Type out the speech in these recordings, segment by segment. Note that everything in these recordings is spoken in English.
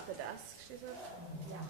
At the desk, she said? Yes.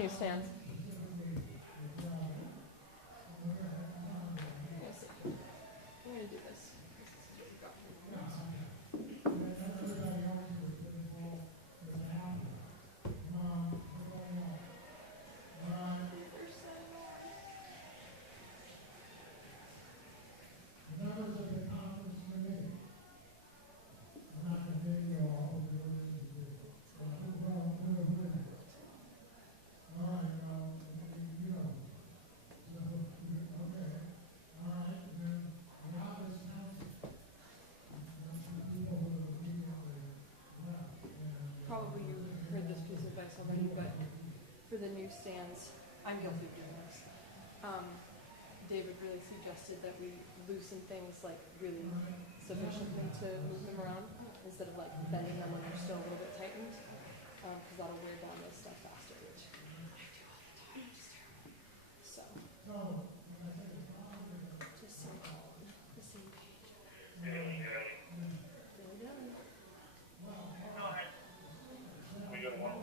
Newsstands. I'm going to do this. Probably you heard this piece of advice already, but for the newsstands, I'm guilty of doing this. David really suggested that we loosen things like really sufficiently to move them around instead of like bending them when they're still a little bit tightened, because that'll wear down this stuff faster, which I do all the time. So, just so we're all on the same page. There we go. We got one.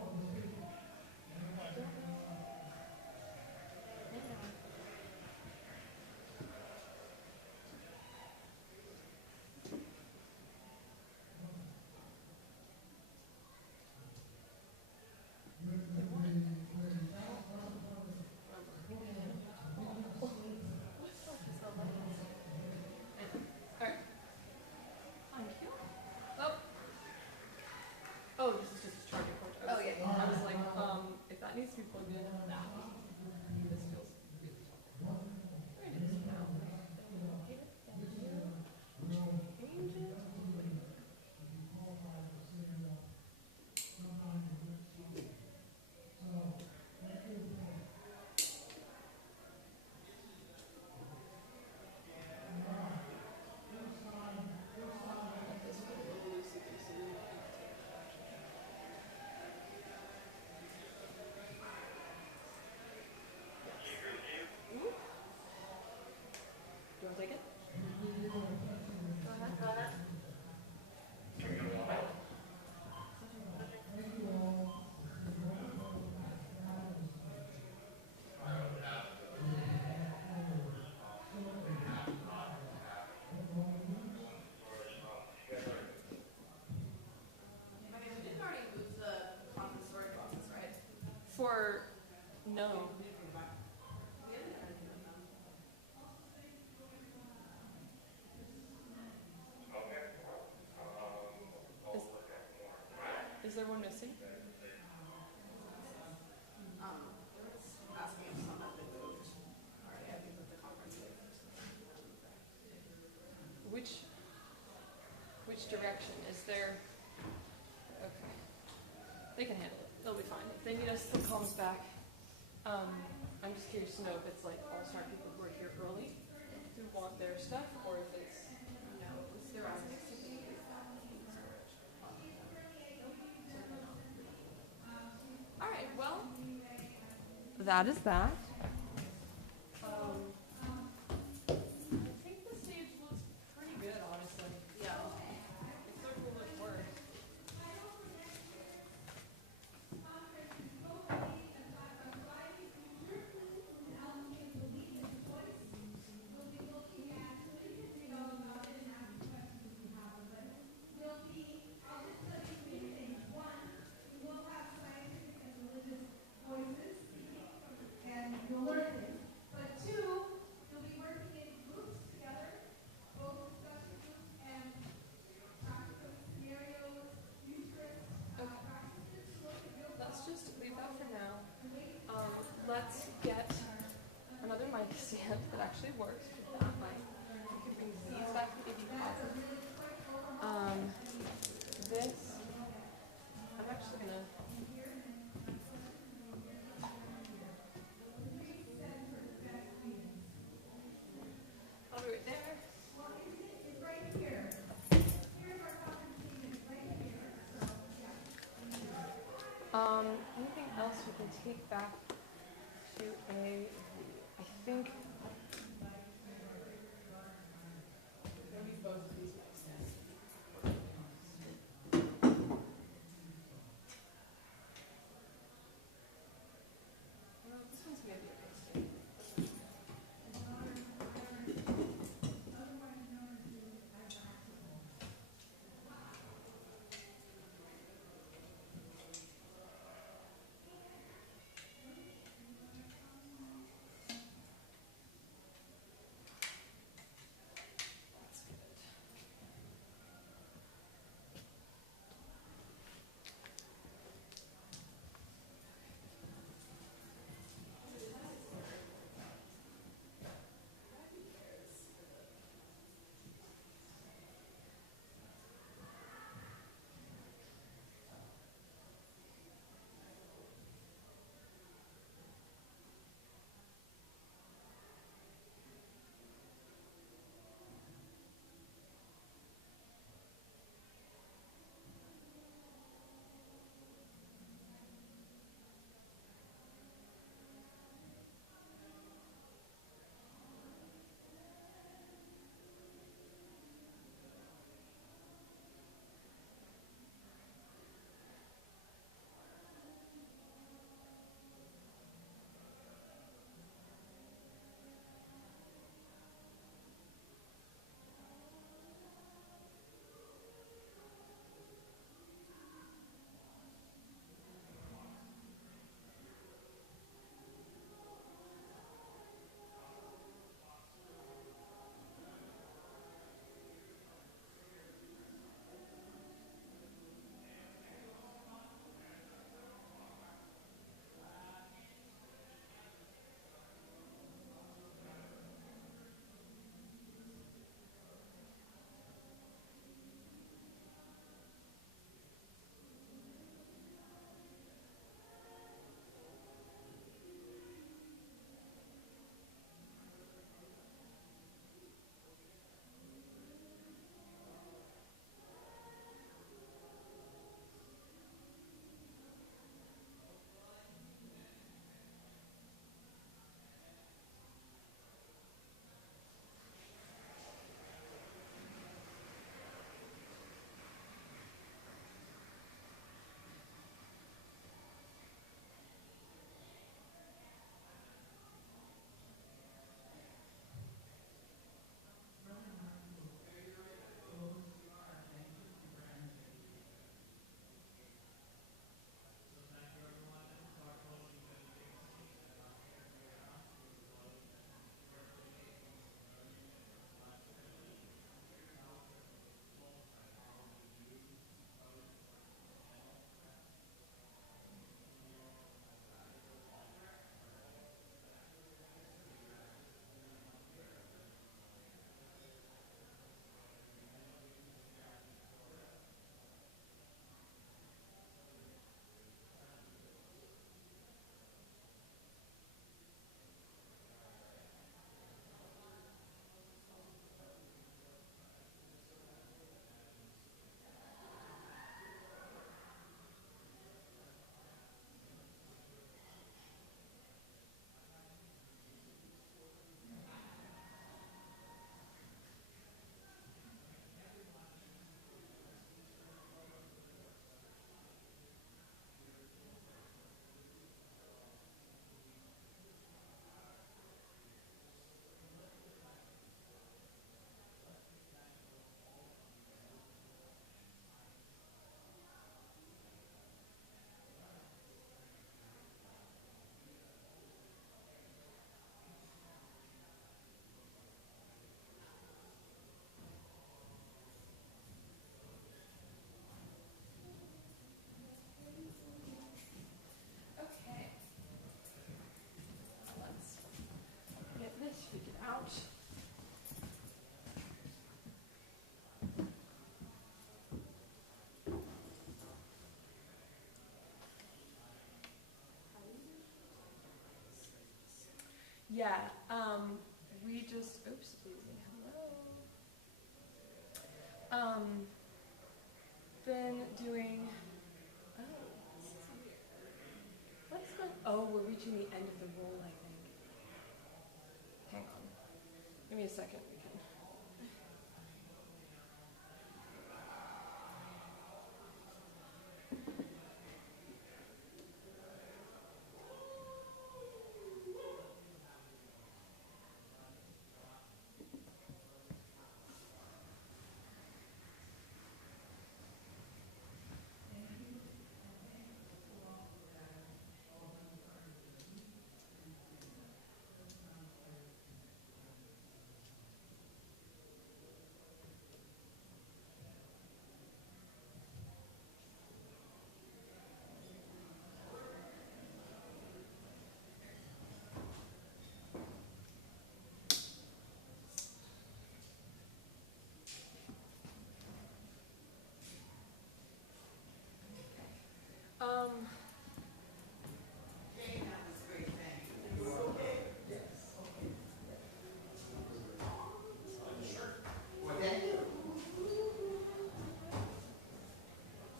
Oh, this is just a charging port. Oh, yeah. I was like, if that needs to be plugged in, this feels really tough. Where it is now. Change it. Do you want to take it? Go ahead. Go ahead. You didn't already lose the conference story process, right? For no. Is there one missing? Asking if some have been moved. Already, I think with the conference. Which direction? Is there? Okay. They can handle it. They'll be fine. If they need us, they'll call us back. I'm just curious to know if it's like all smart people who are here early who want their stuff, or if it's no. It's their own. that is that. I think the stage looks pretty good, honestly. Yeah. The circle looks worse. Let's just leave that for now. Let's get another mic stand that actually works with that mic. We can bring these back to the closet. This, I'm actually gonna. I'll be right there. Anything else we can take back to I think maybe both of these mic stands. This one's maybe okay. Yeah, we just, oops, hello. Been doing, oh, what's going, oh, we're reaching the end of the roll, I think. Hang on, give me a second, we can.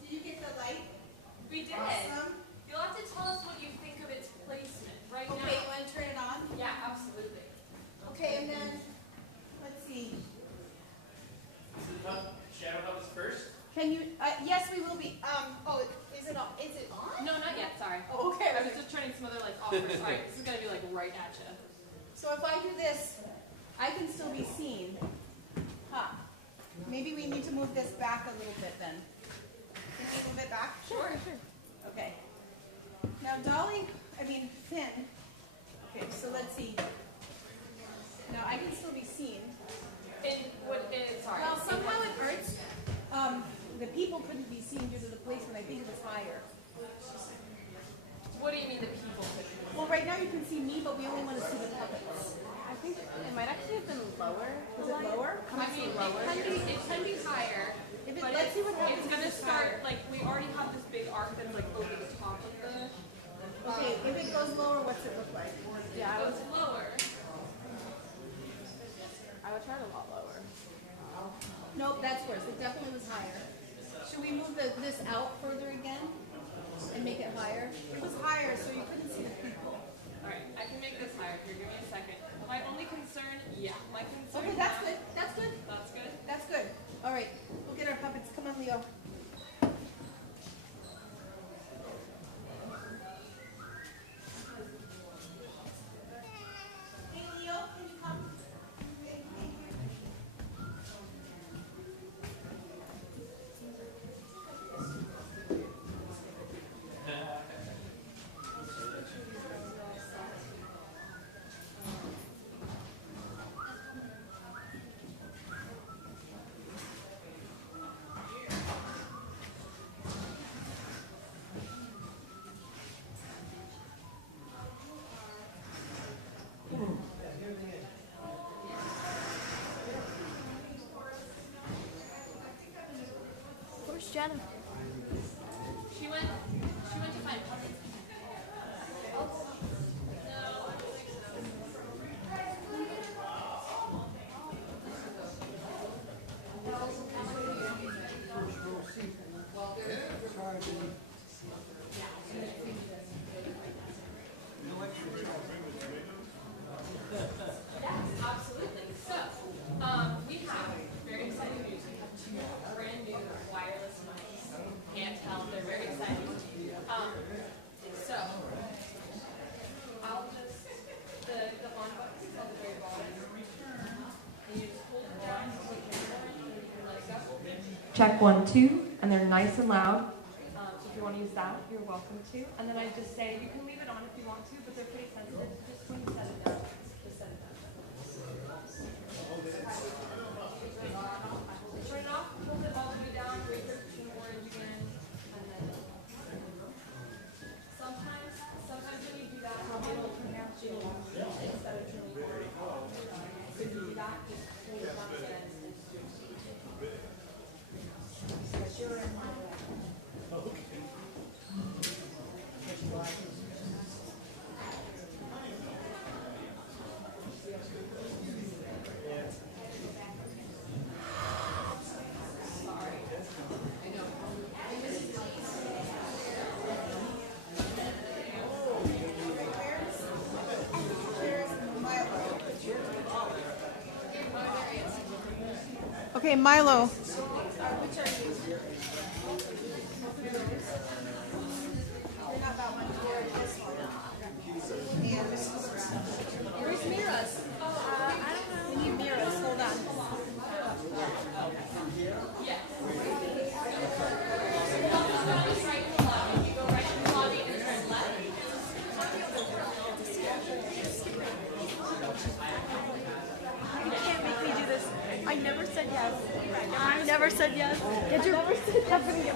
Did you get the light? We did. Awesome. You'll have to tell us what you think of its placement right now. Okay, you want to turn it on? Yeah, absolutely. Okay, and then, let's see. Shadow Hub is first? Can you, yes, we will be, oh, is it on? Is it on? No, not yet, sorry. Oh, okay. I was just turning some other like offers. Alright, this is gonna be like right at you. So if I do this, I can still be seen. Huh. Maybe we need to move this back a little bit then. Can we move it back? Sure. Okay. Now Finn. Okay, so let's see. Now I can still be seen. And what is, sorry. Well, somehow it hurts. The people couldn't be seen due to the placement. I think it was higher. What do you mean the people could? Well, right now you can see me, but we only want to see the puppets. I think it might actually have been lower. Is it lower? I mean, it can be higher. If it, But let's see what happens. it's gonna start, like, we already have this big arc that's like over the top of the, Okay, if it goes lower, what's it look like? yeah, it's lower. I would try it a lot lower. Nope, that's worse. It definitely was higher. Should we move this out further again and make it higher? It was higher, so you couldn't see the people. Alright, I can make this higher. Here, give me a second. My only concern, my concern. Okay, that's good. That's good. That's good. That's good. All right, we'll get our puppets. Come on, Leo. Hey, Leo, can you come? Where's Jenna? She went to find puppets. Absolutely. So, we have very exciting news. We have two brand new wireless mics. Handheld. They're very exciting. So, I'll just the on button is on the very bottom. And you just hold it down, hold it down, and let it go. Check 1, 2, and they're nice and loud. So if you want to use that, you're welcome to. And then I just say you can leave it on if you want to, but they're pretty sensitive. Just when you set it down, just set it down. Turn it off, hold it all the way down, wait for it to turn orange again, and then sometimes when you do that, it'll turn out instead of turning orange. So if you do that, just hold it down again and just do it. But you're in my way. Okay, Milo. Where's Mira's? I don't know. We need Mira's. Hold on. You can't make me do this. I never said yes. I never said yes. Did you? Never said yes.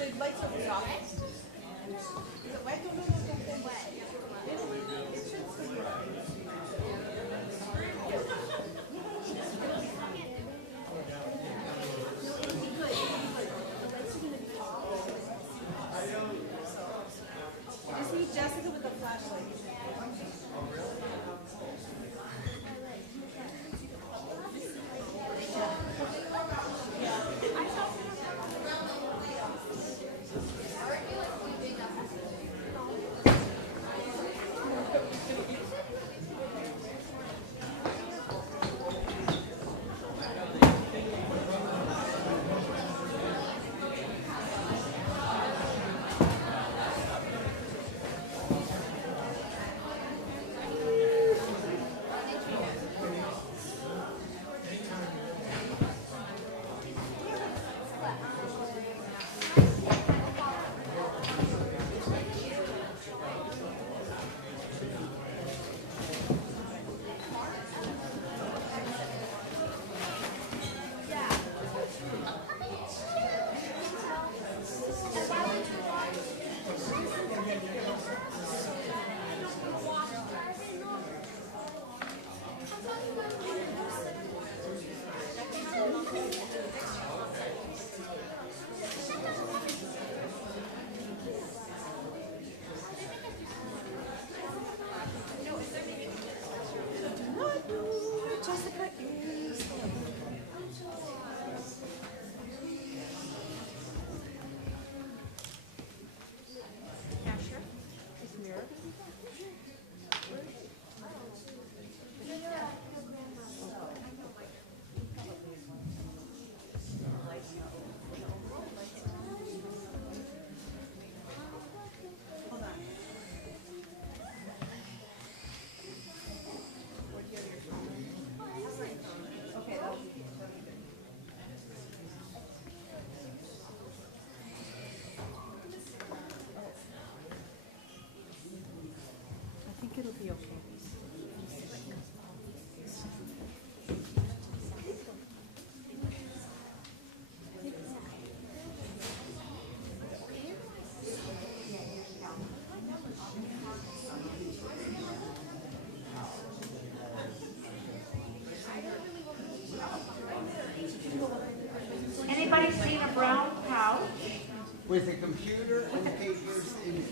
The lights are off. Is it wet? Don't wet. Just need Jessica with the flashlight. I think it'll be okay. Anybody seen a brown couch? With a computer and papers in it.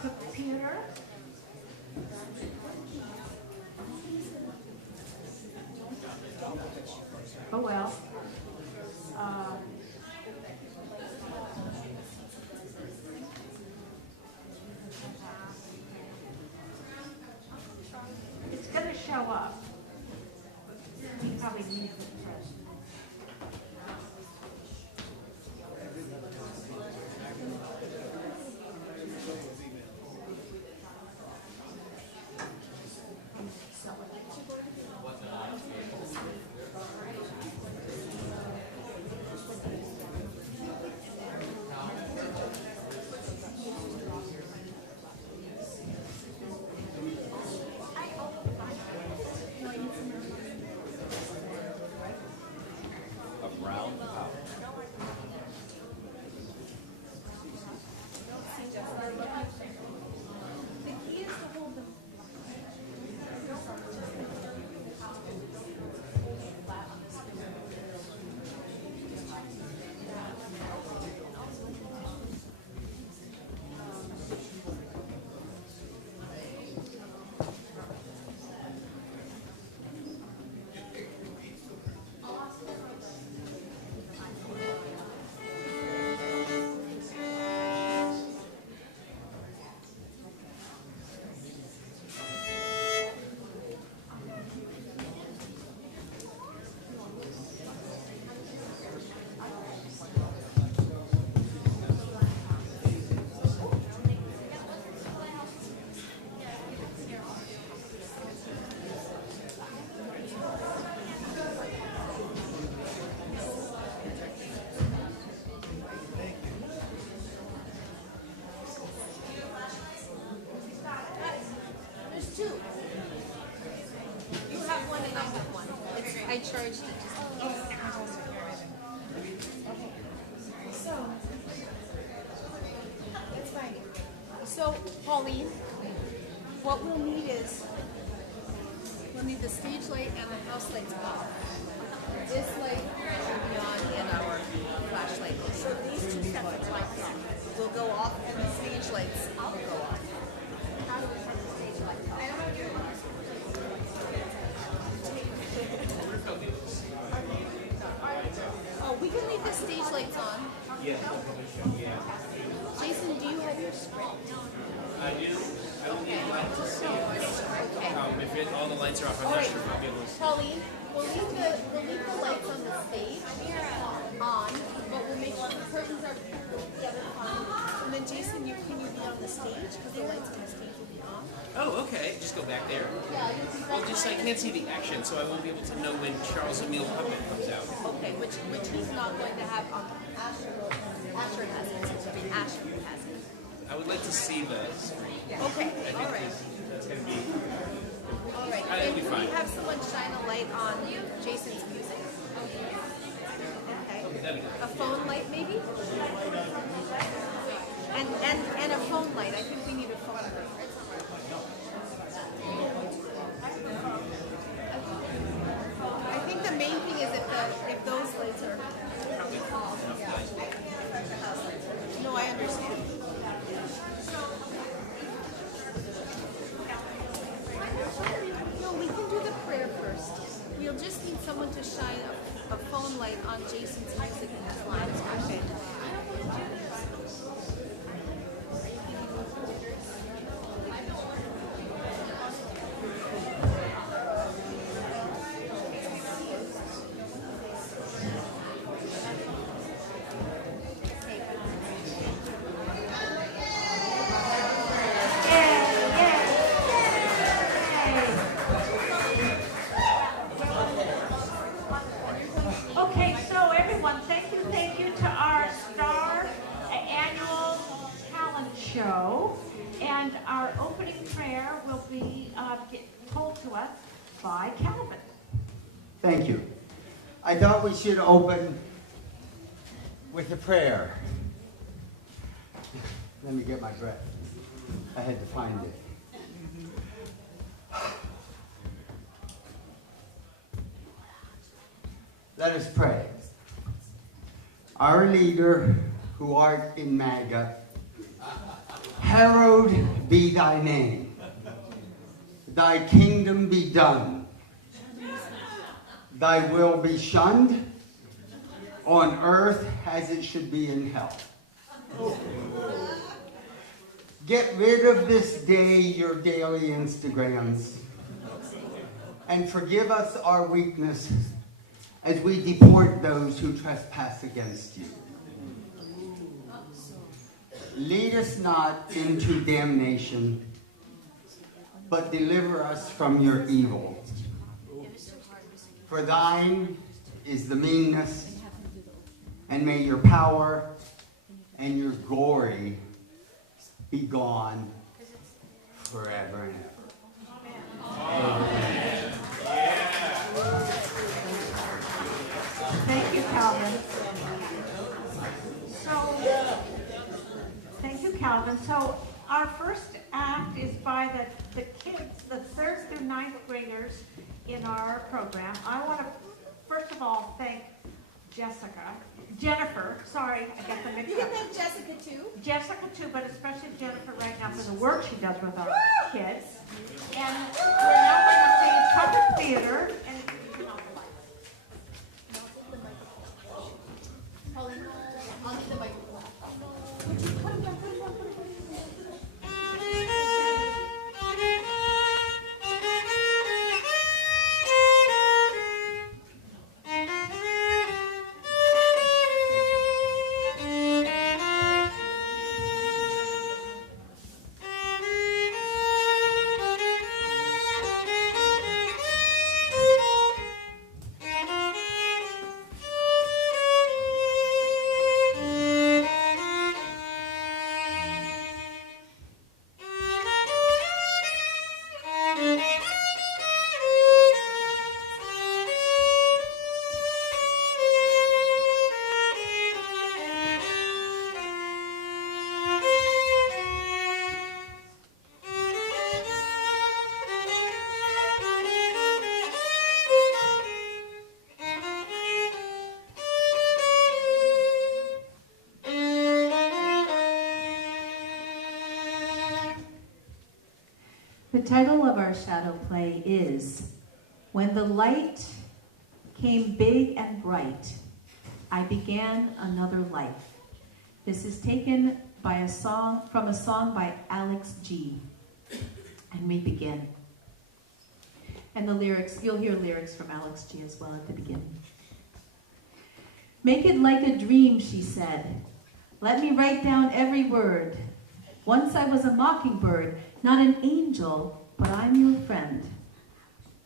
Computer? Oh well. It's gonna show up. He probably needs it first. That's fine. So, Pauline, what we'll need is, we'll need the stage light and the house lights off. This light should be on and our flashlight. So these two sets of lights will go off and the stage lights will go off. How do we turn the stage lights off? I don't know. Oh, we can leave the stage lights on. Yeah. Jason, do you have your script? I do. I will need lights to see it. Okay. If all the lights are off, I'm All not right. sure if I'll be able to see. Pauline, we'll leave the lights on the stage on, but we'll make sure the curtains are the other on. And then Jason, can you be on the stage? Because the lights on the stage will be on. Oh, okay. Just go back there. Yeah, you'll be Well, just I can't see the action, so I won't be able to know when Charles Emile Puppet comes out. Okay, which he's not going to have Asher has it. It's going to be Asher who has it. I would like to see the screen. Okay, I all think right. that's going to be. All right. It'll And be can fine. we have someone shine a light on Jason's music? Okay. That'd be good. A phone light, maybe? And a phone light. I think we need a phone light. I think the main thing is if those lights are off. No, I understand. No, we can do the prayer first. We'll just need someone to shine a phone light on Jason's music in his lives. Okay. Okay, so everyone, thank you to our star annual talent show. And our opening prayer will be told to us by Calvin. Thank you. I thought we should open with a prayer. Let me get my breath. I had to find it. Let us pray. Our leader, who art in MAGA, hallowed be thy name. Thy kingdom be done. Thy will be shunned on earth as it should be in hell. Get rid of this day your daily Instagrams and forgive us our weakness as we deport those who trespass against you. Lead us not into damnation, but deliver us from your evil. For thine is the meanness, and may your power and your glory be gone forever and ever. Amen. Thank you, Calvin. Thank you, Calvin. So our first act is by the kids, the 3rd through 9th graders in our program. I want to, first of all, thank Jennifer, sorry, I got the mixed You up. can thank Jessica too. Jessica too, but especially Jennifer right now for the work she does with our kids. And we're now going to sing Puppet Theater, and turn off the lights. Pauline, I'll need the microphone. Would you put it down, put it down, put it down? Thank you. The title of our shadow play is When the Light Came Big and Bright, I Began Another Life. This is taken by from a song by Alex G. And we begin. And the lyrics, you'll hear lyrics from Alex G as well at the beginning. Make it like a dream, she said. Let me write down every word. Once I was a mockingbird, not an angel, but I'm your friend.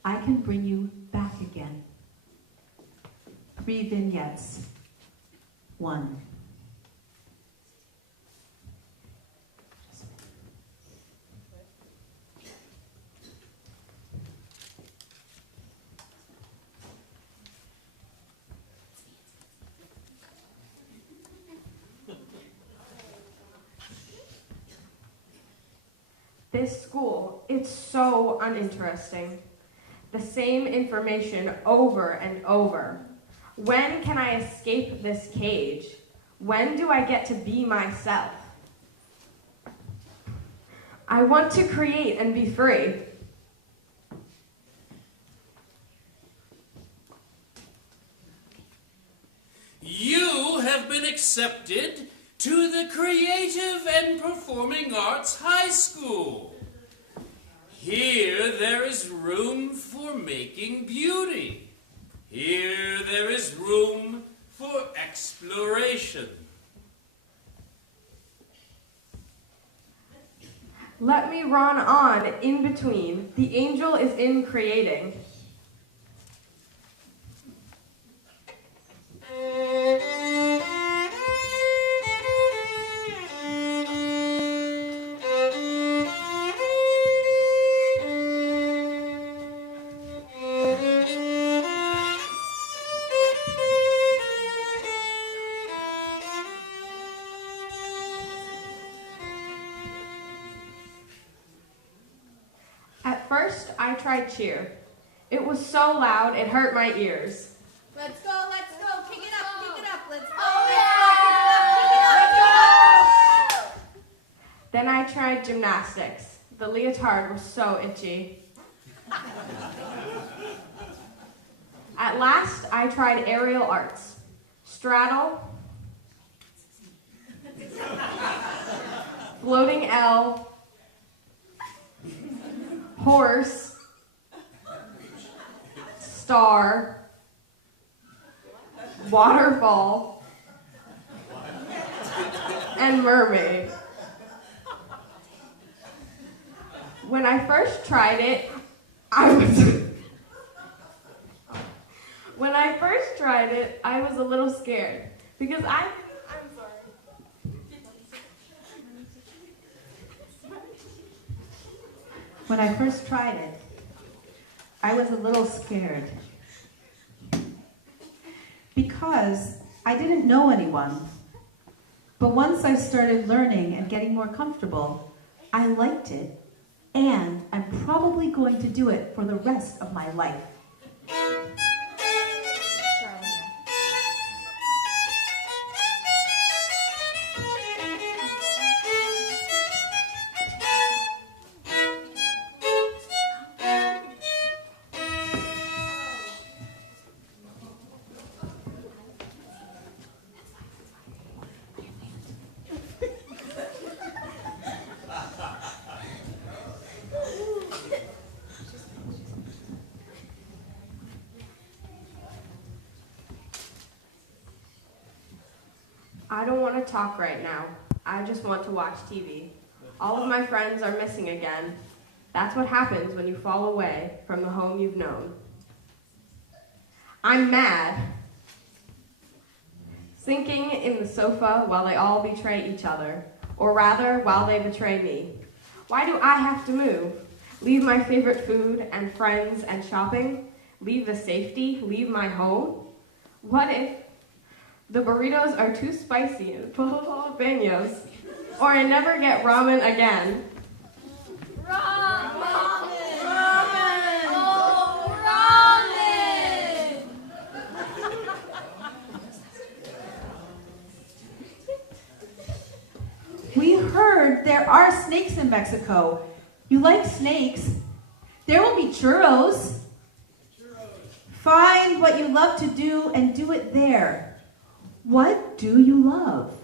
I can bring you back again. 3 vignettes. 1. This school, it's so uninteresting. The same information over and over. When can I escape this cage? When do I get to be myself? I want to create and be free. You have been accepted to the Creative and Performing Arts High School. Here there is room for making beauty. Here there is room for exploration. Let me run on in between. The angel is in creating. At first, I tried cheer. It was so loud, it hurt my ears. Let's go, kick it up, let's go, Then I tried gymnastics. The leotard was so itchy. At last, I tried aerial arts. Straddle, floating L, horse, star, waterfall, and mermaid. When I first tried it, I was a little scared because I'm sorry. When I first tried it, I was a little scared because I didn't know anyone. But once I started learning and getting more comfortable, I liked it, and I'm probably going to do it for the rest of my life. I don't want to talk right now. I just want to watch TV. All of my friends are missing again. That's what happens when you fall away from the home you've known. I'm mad. Sinking in the sofa while they all betray each other, or rather, while they betray me. Why do I have to move? Leave my favorite food and friends and shopping? Leave the safety? Leave my home? What if the burritos are too spicy and full of jalapenos, or I never get ramen again? We heard there are snakes in Mexico. You you like snakes, there will be churros. Find what you love to do and do it there. What do you love?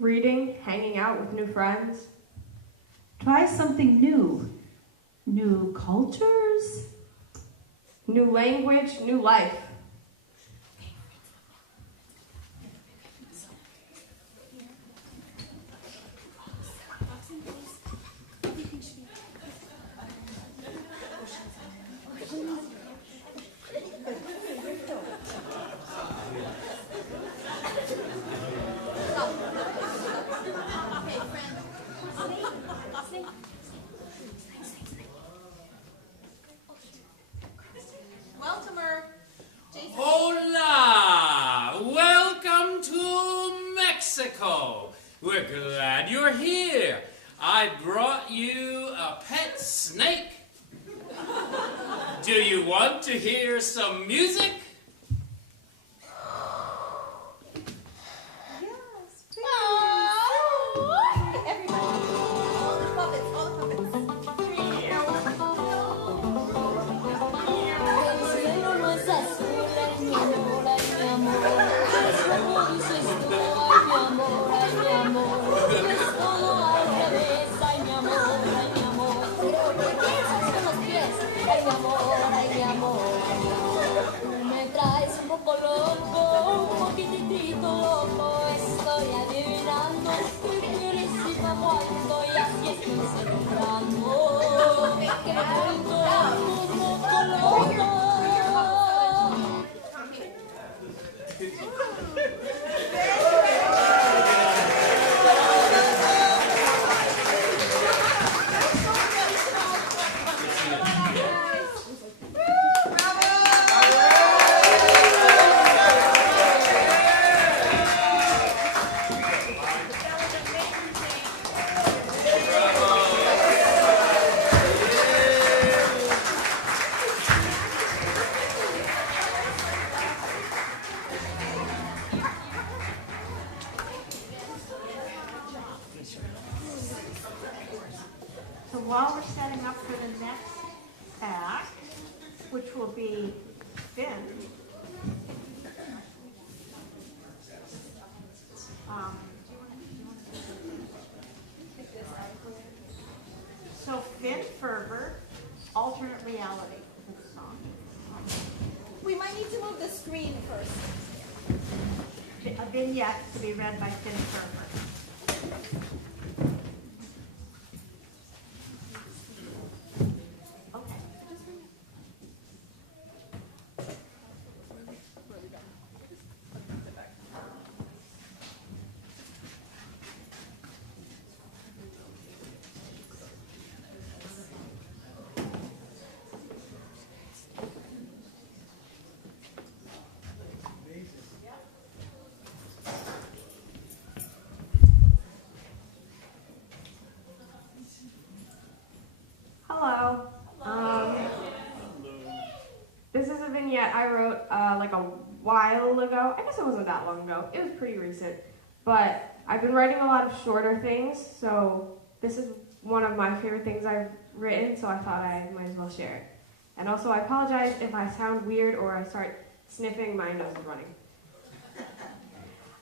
Reading, hanging out with new friends. Try something new. New cultures? New language, new life. Welcomer. Jason. Hola! Welcome to Mexico. We're glad you're here. I brought you a pet snake. Do you want to hear some music? Yes, please. Everybody. All the puppets, all the puppets. El cielo no es azul, ay mi amor, es como dices tú, ay mi amor, es todo al revés, ay mi amor, pero ¿qué piensas con los pies? Ay mi amor, tú me traes un poco loco, un poquitito loco, estoy adivinando, tú quieres y como alto y así estoy celebrando, que me vuelvo un poco loco. So while we're setting up for the next act, which will be Finn, so Finn Ferber, alternate reality for the song. We might need to move the screen first. A vignette to be read by Finn Ferber. Okay. Hello. This is a vignette I wrote like a while ago. I guess it wasn't that long ago. It was pretty recent. But I've been writing a lot of shorter things, so this is one of my favorite things I've written, so I thought I might as well share it. And also, I apologize if I sound weird or I start sniffing, my nose is running.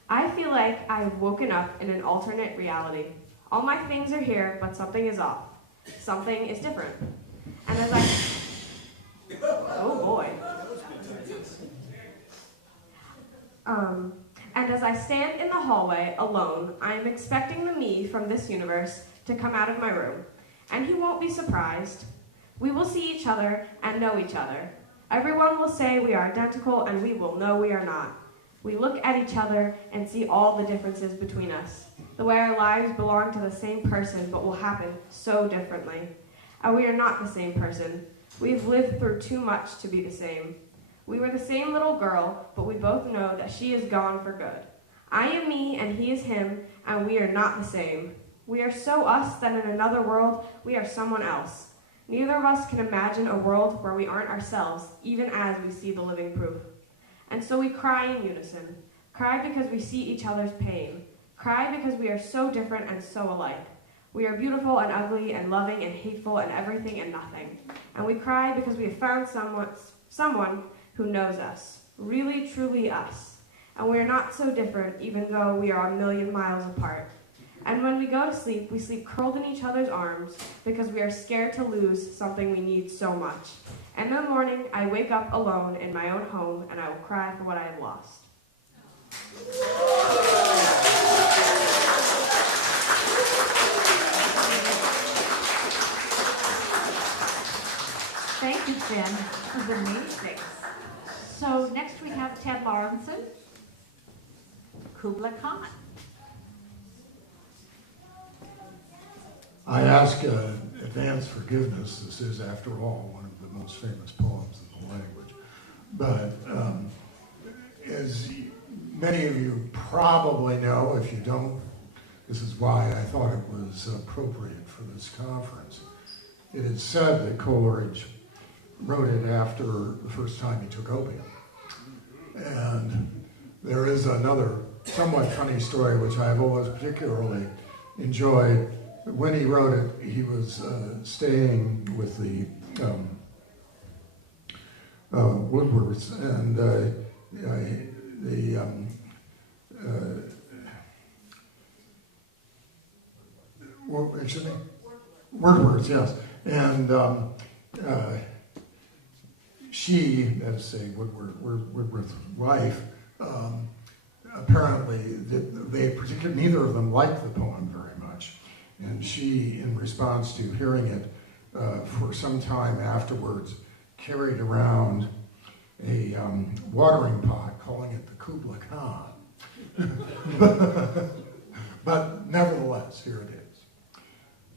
I feel like I've woken up in an alternate reality. All my things are here, but something is off. Something is different. And as I... Oh boy. And as I stand in the hallway alone, I am expecting the me from this universe to come out of my room. And he won't be surprised. We will see each other and know each other. Everyone will say we are identical and we will know we are not. We look at each other and see all the differences between us. The way our lives belong to the same person but will happen so differently. And we are not the same person. We've lived through too much to be the same. We were the same little girl, but we both know that she is gone for good. I am me and he is him, and we are not the same. We are so us that in another world, we are someone else. Neither of us can imagine a world where we aren't ourselves, even as we see the living proof. And so we cry in unison. Cry because we see each other's pain. Cry because we are so different and so alike. We are beautiful and ugly and loving and hateful and everything and nothing. And we cry because we have found someone who knows us, really, truly us. And we are not so different, even though we are a million miles apart. And when we go to sleep, we sleep curled in each other's arms because we are scared to lose something we need so much. And in the morning, I wake up alone in my own home, and I will cry for what I have lost. Thank you, Jen. That was amazing. So next we have Ted Lawrenson, Kubla Khan. I ask advance forgiveness. This is, after all, one of the most famous poems in the language. But as many of you probably know, if you don't, this is why I thought it was appropriate for this conference. It is said that Coleridge wrote it after the first time he took opium. And there is another somewhat funny story which I've always particularly enjoyed. When he wrote it, he was staying with the Woodwards, and Woodwards, yes. And she, as say Woodward's wife, apparently neither of them liked the poem very much. And she, in response to hearing it for some time afterwards, carried around a watering pot, calling it the Kubla Khan. But nevertheless, here it is.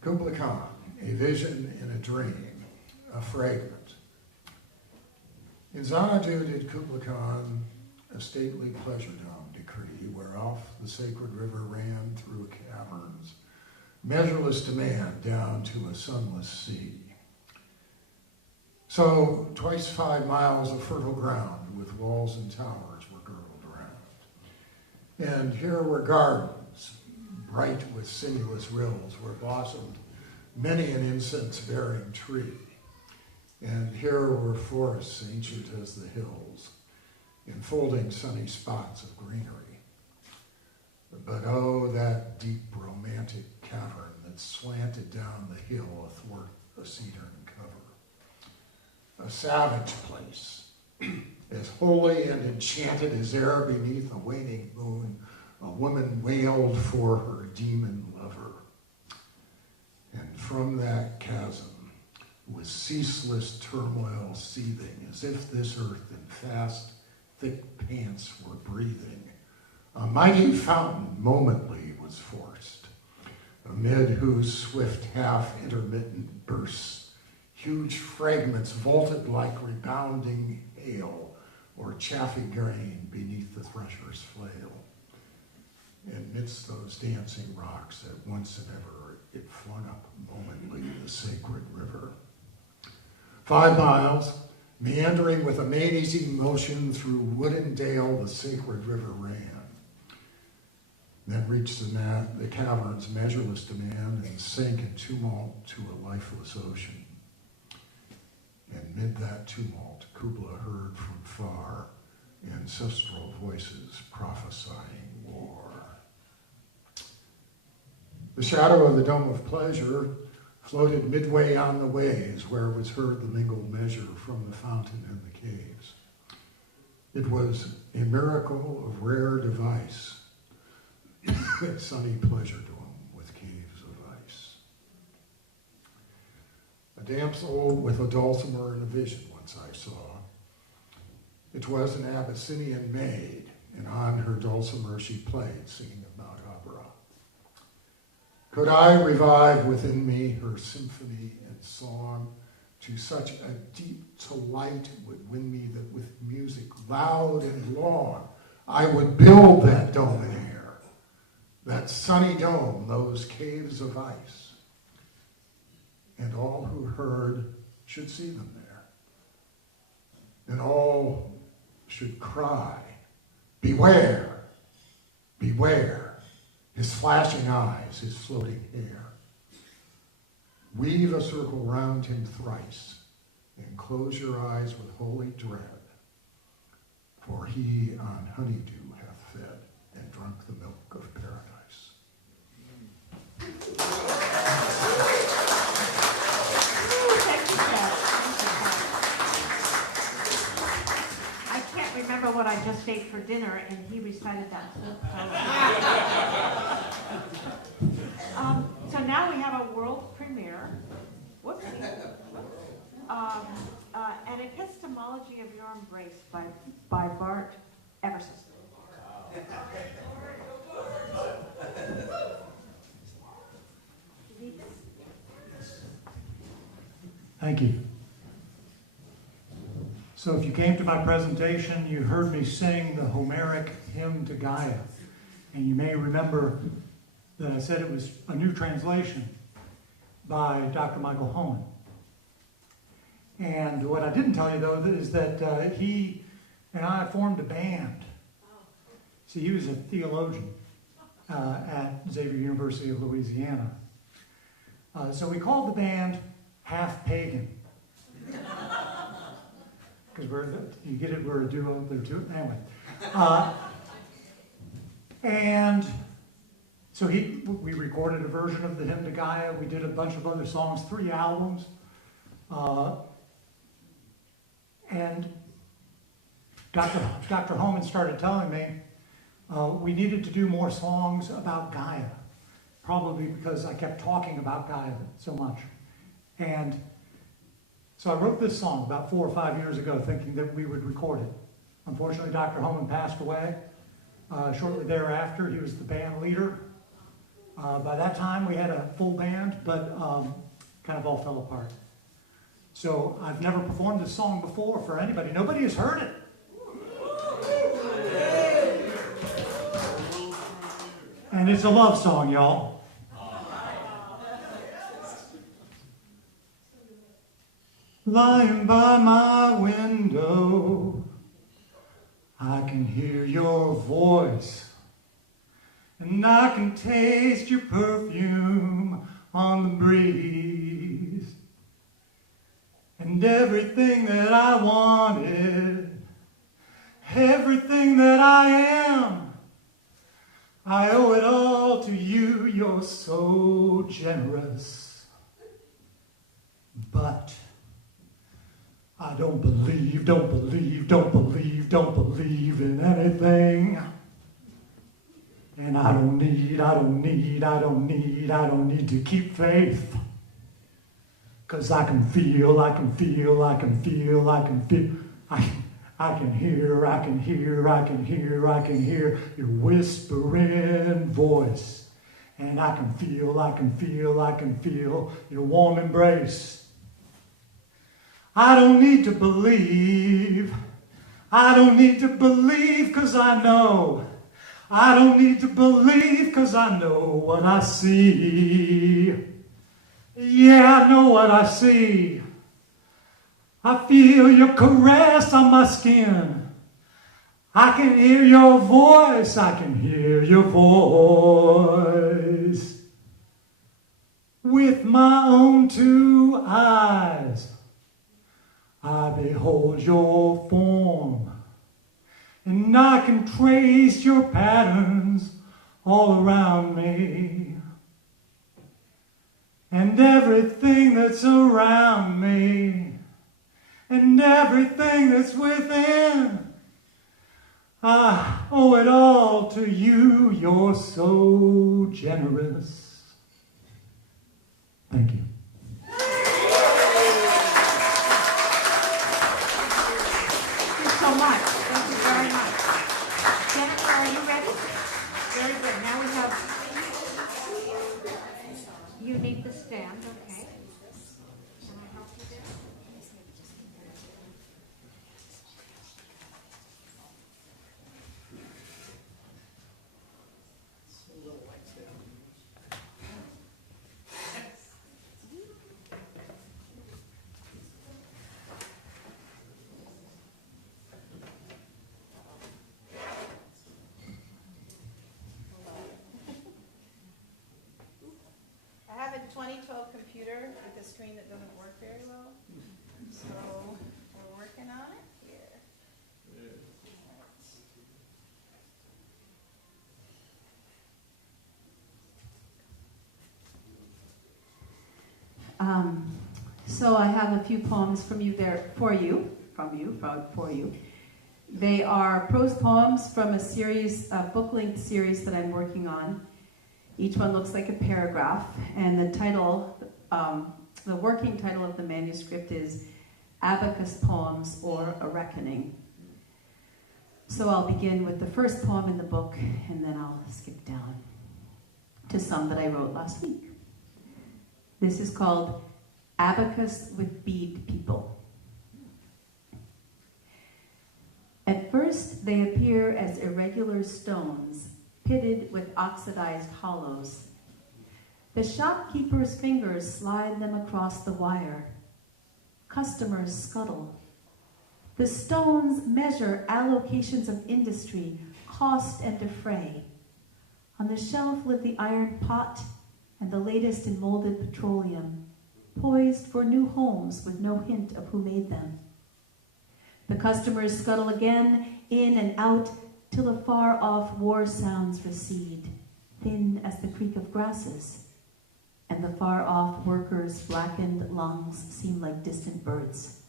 Kubla Khan, a vision in a dream, a fragment. In Xanadu did Kubla Khan a stately pleasure dome decree, whereof the sacred river ran through caverns, measureless to man, down to a sunless sea. So 5 miles of fertile ground with walls and towers were girdled around. And here were gardens, bright with sinuous rills, where blossomed many an incense-bearing tree. And here were forests ancient as the hills, enfolding sunny spots of greenery. But oh, that deep romantic cavern that slanted down the hill athwart a cedar cover. A savage place, as holy and enchanted as ere beneath a waning moon a woman wailed for her demon lover. And from that chasm, with ceaseless turmoil seething, as if this earth in fast, thick pants were breathing, a mighty fountain momently was forced, amid whose swift half-intermittent bursts, huge fragments vaulted like rebounding hail or chaffy grain beneath the thresher's flail. Amidst those dancing rocks, at once and ever, it flung up momently the sacred river. 5 miles, meandering with amazing motion through wood and dale, the sacred river ran. Then reached the cavern's measureless demand and sank in tumult to a lifeless ocean. And mid that tumult, Kubla heard from far ancestral voices prophesying war. The shadow of the Dome of Pleasure floated midway on the ways where was heard the mingled measure from the fountain and the caves. It was a miracle of rare device, sunny pleasure dome with caves of ice. A damsel with a dulcimer in a vision once I saw. It was an Abyssinian maid, and on her dulcimer she played, singing of Mount Abra. Could I revive within me her symphony and song, to such a deep delight would win me that with music loud and long I would build that dome in air, that sunny dome, those caves of ice, and all who heard should see them there, and all should cry, beware, beware, his flashing eyes, his floating hair. Weave a circle round him thrice, and close your eyes with holy dread, for he on honeydew hath fed and drunk the milk of paradise. Thank you, Chad. I can't remember what I just ate for dinner, and he recited that too. So now we have a world premiere. Whoops. An epistemology of your embrace by Bart Everson. Thank you. So if you came to my presentation, you heard me sing the Homeric hymn to Gaia. And you may remember that I said it was a new translation by Dr. Michael Homan. And what I didn't tell you, though, is that he and I formed a band. See, he was a theologian at Xavier University of Louisiana. So we called the band Half Pagan. Because you get it, we're a duo, they're two, anyway. And so we recorded a version of the hymn to Gaia. We did a bunch of other songs, 3 albums. And Dr. Homan started telling me we needed to do more songs about Gaia, probably because I kept talking about Gaia so much. And so I wrote this song about 4 or 5 years ago thinking that we would record it. Unfortunately, Dr. Homan passed away. Shortly thereafter, he was the band leader. By that time, we had a full band, but kind of all fell apart. So I've never performed this song before for anybody. Nobody has heard it. And it's a love song, y'all. Lying by my window, I can hear your voice, and I can taste your perfume on the breeze. And everything that I wanted, everything that I am, I owe it all to you. You're so generous. But I don't believe in anything. And I don't need to keep faith. 'Cause I can feel, I can hear your whispering voice. And I can feel your warm embrace. I don't need to believe, 'cause I know. I don't need to believe, 'cause I know what I see. Yeah, I know what I see. I feel your caress on my skin. I can hear your voice, With my own 2 eyes, I behold your form, and I can trace your patterns all around me. And everything that's around me, and everything that's within, I owe it all to you. You're so generous. Thank you. So much. Thank you very much. Jennifer, are you ready? Very good. Now we have, you need the stand, okay? Can I help you there? 2012 computer with a screen that doesn't work very well. So we're working on it here. So I have a few poems from you there for you. They are prose poems from a series, a book-length series that I'm working on. Each one looks like a paragraph, and the title, the working title of the manuscript is Abacus Poems or A Reckoning. So I'll begin with the first poem in the book, and then I'll skip down to some that I wrote last week. This is called Abacus with Bead People. At first, they appear as irregular stones, pitted with oxidized hollows. The shopkeeper's fingers slide them across the wire. Customers scuttle. The stones measure allocations of industry, cost and defray. On the shelf live the iron pot and the latest in molded petroleum, poised for new homes with no hint of who made them. The customers scuttle again, in and out, till the far-off war sounds recede, thin as the creak of grasses, and the far-off workers' blackened lungs seem like distant birds.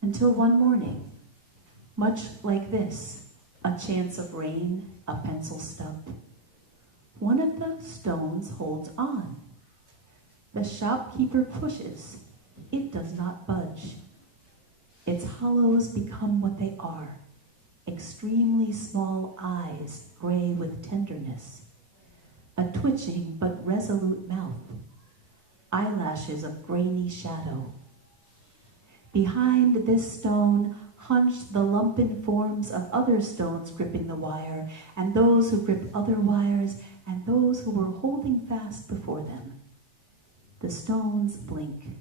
Until one morning, much like this, a chance of rain, a pencil stub. One of the stones holds on. The shopkeeper pushes. It does not budge. Its hollows become what they are, extremely small eyes, gray with tenderness, a twitching but resolute mouth, eyelashes of grainy shadow. Behind this stone hunched the lumpen forms of other stones gripping the wire, and those who grip other wires, and those who were holding fast before them. The stones blink.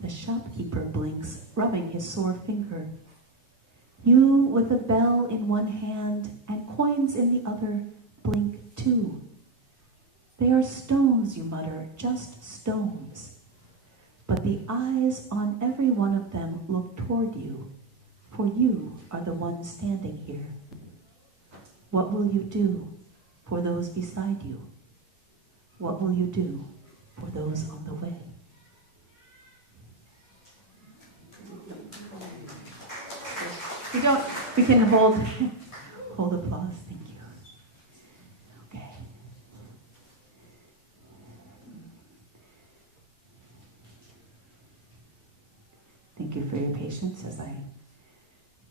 The shopkeeper blinks, rubbing his sore finger. You, with a bell in one hand and coins in the other, blink too. They are stones, you mutter, just stones. But the eyes on every one of them look toward you, for you are the one standing here. What will you do for those beside you? What will you do for those on the way? We can hold applause, thank you. Okay. Thank you for your patience as I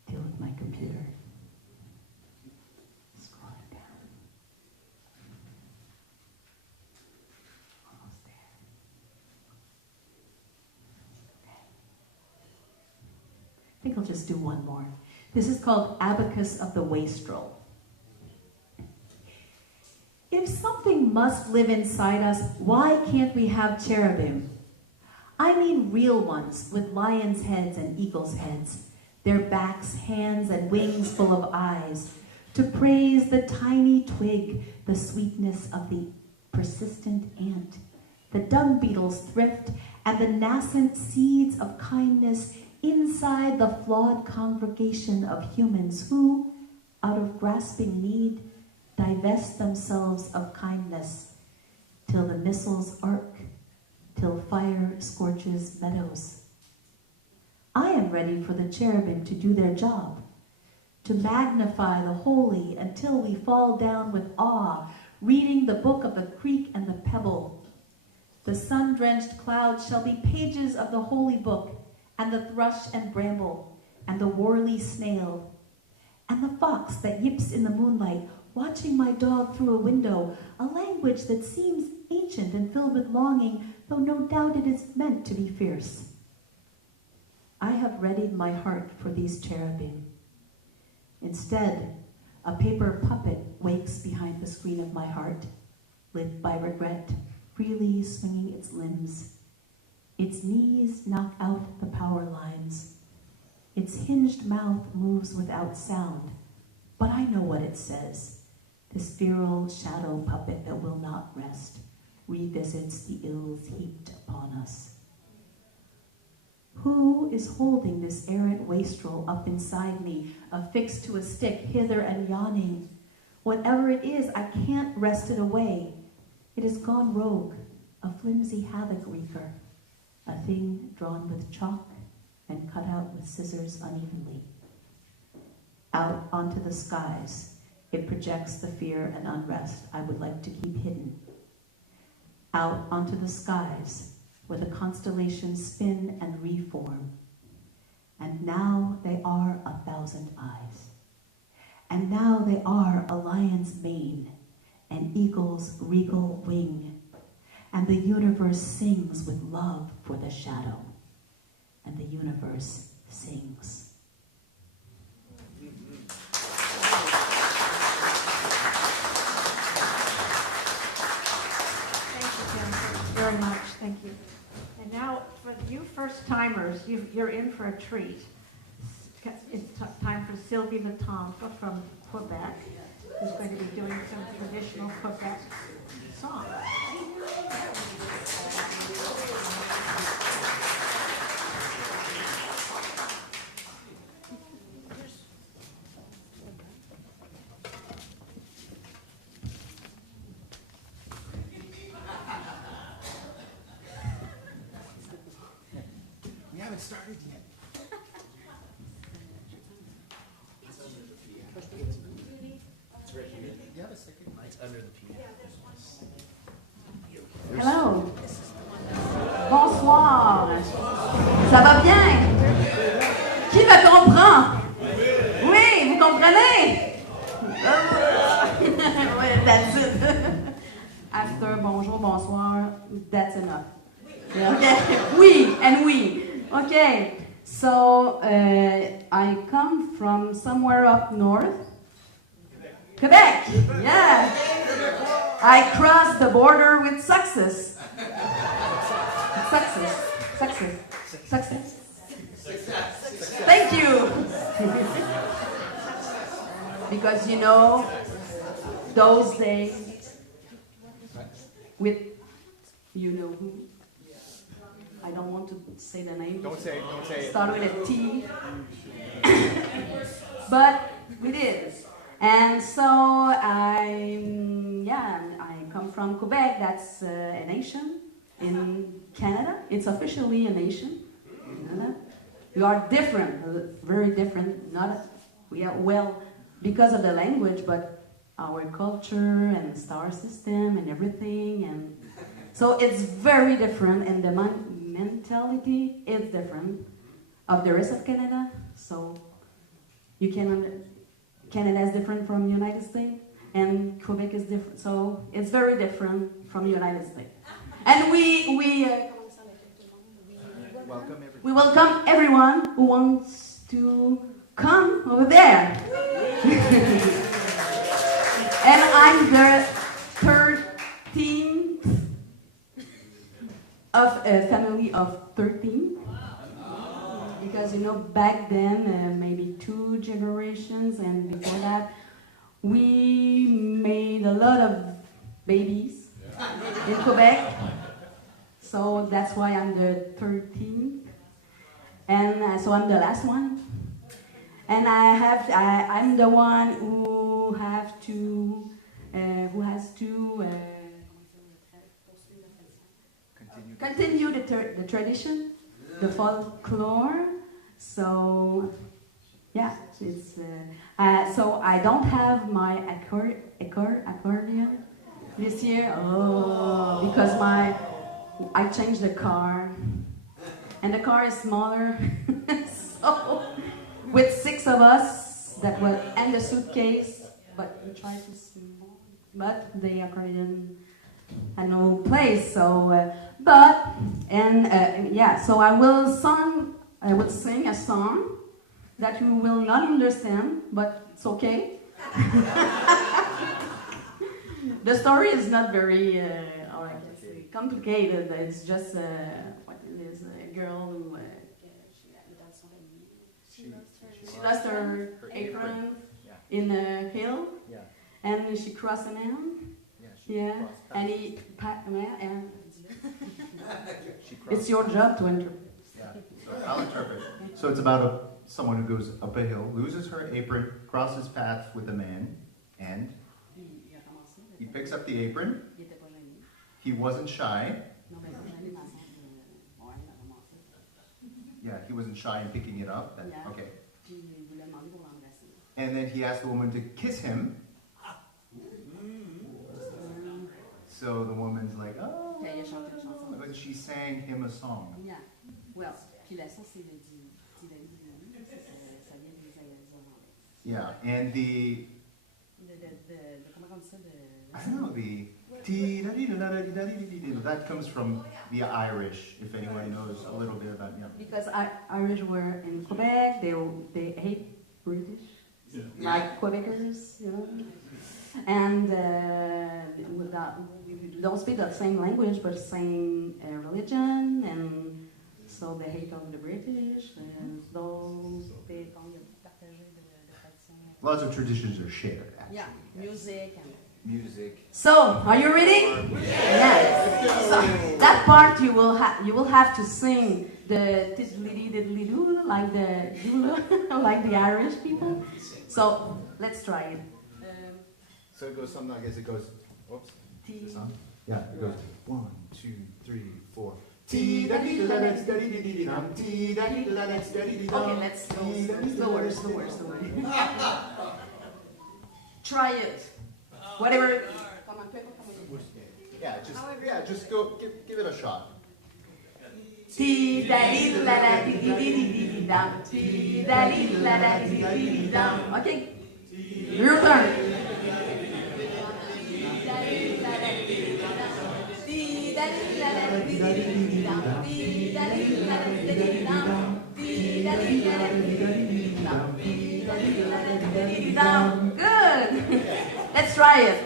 deal with my computer. Scroll it down. Almost there. Okay. I think I'll just do one more. This is called Abacus of the Wastrel. If something must live inside us, why can't we have cherubim? I mean real ones with lions' heads and eagles' heads, their backs, hands, and wings full of eyes, to praise the tiny twig, the sweetness of the persistent ant, the dung beetle's thrift, and the nascent seeds of kindness inside the flawed congregation of humans who, out of grasping need, divest themselves of kindness, till the missiles arc, till fire scorches meadows. I am ready for the cherubim to do their job, to magnify the holy until we fall down with awe, reading the book of the creek and the pebble. The sun-drenched clouds shall be pages of the holy book, and the thrush and bramble, and the whorly snail, and the fox that yips in the moonlight, watching my dog through a window, a language that seems ancient and filled with longing, though no doubt it is meant to be fierce. I have readied my heart for these cherubim. Instead, a paper puppet wakes behind the screen of my heart, lit by regret, freely swinging its limbs. Its knees knock out the power lines. Its hinged mouth moves without sound, but I know what it says. This feral shadow puppet that will not rest, revisits the ills heaped upon us. Who is holding this errant wastrel up inside me, affixed to a stick, hither and yawning? Whatever it is, I can't wrest it away. It has gone rogue, a flimsy havoc wreaker, a thing drawn with chalk and cut out with scissors unevenly. Out onto the skies, it projects the fear and unrest I would like to keep hidden. Out onto the skies, where the constellations spin and reform. And now they are 1,000 eyes. And now they are a lion's mane, an eagle's regal wing. And the universe sings with love for the shadow. And the universe sings. Very much, thank you. And now, for you first-timers, you're in for a treat. It's time for Sylvie Latombe from Quebec, who's going to be doing some traditional Quebec songs. We haven't started yet. It's right here. You have a second? It's under the piano. Hello. Bonsoir. Ça va bien? Qui me comprend? Oui, vous comprenez? Ouais, that's it. After bonjour, bonsoir, that's enough. Okay. Oui, and oui. Okay. So, I come from somewhere up north. Quebec. Yeah. I crossed the border with success. Success. Thank you. Because you know, those days with, you know who? I don't want to say the name. Don't say it. Start with a T. But we did. And so I come from Quebec. That's a nation in Canada. It's officially a nation. We are different, very different. Because of the language, but our culture and star system and everything. And so it's very different, and the mentality is different of the rest of Canada. So you can. Canada is different from the United States, and Quebec is different. So it's very different from the United States. And we welcome everyone who wants to come over there. And I'm the 13th of a family of 13. Because, you know, back then, maybe 2 generations, and before that, we made a lot of babies in Quebec. So that's why I'm the 13th. And so I'm the last one. And I'm the one who has to continue the tradition, the folklore. So, yeah, it's so I don't have my accordion this year. Because I changed the car, and the car is smaller. So, with 6 of us, and the suitcase, but we tried to small, but the accordion had no place. So, so I will sing a song that you will not understand, but it's okay. The story is not very complicated. It's just what it is, a girl who she lost her apron in a hill, and she crossed a man. Yeah. Any and it's your job to interpret. Yeah. So I'll interpret. So it's about someone who goes up a hill, loses her apron, crosses paths with a man, and he picks up the apron. He wasn't shy. Yeah, he wasn't shy in picking it up. Okay. And then he asked the woman to kiss him. So the woman's like, oh, but she sang him a song. Yeah. Well, puis la son c'est ça vient des Irlandais. Yeah, and the comment on dit ça I don't know, that comes from the Irish, if anyone knows a little bit about it. Because Irish were in Quebec, they hate British, like Quebecers, you know. And we don't speak the same language, but same religion, and so they hate all the British, and those they don't partager the tradition. Lots of traditions are shared, actually. Yeah, music and... Music. So, are you ready? Yes. So, that part you will have to sing the tiddly diddly doo like the like the Irish people. So let's try it. So it goes something like this. It goes. Whoops. Is this on? Yeah. It goes 1, 2, 3, 4. Okay, let's go slower. Try it. Whatever. Yeah, just go. Give it a shot. Okay, your turn. Good. Let's try it.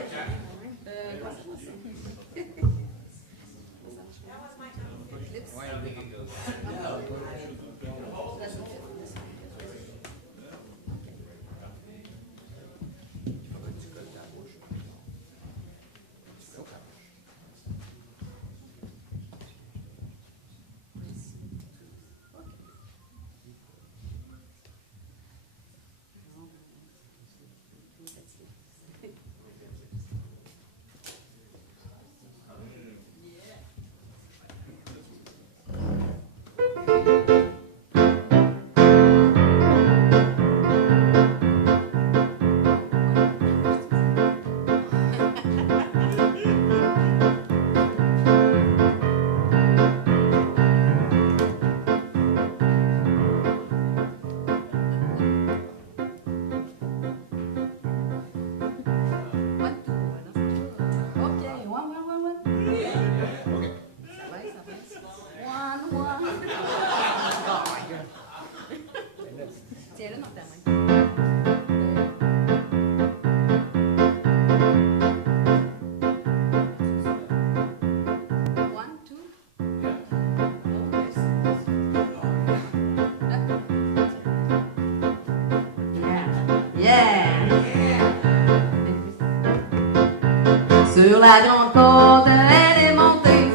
Sur la grande côte, elle est montée.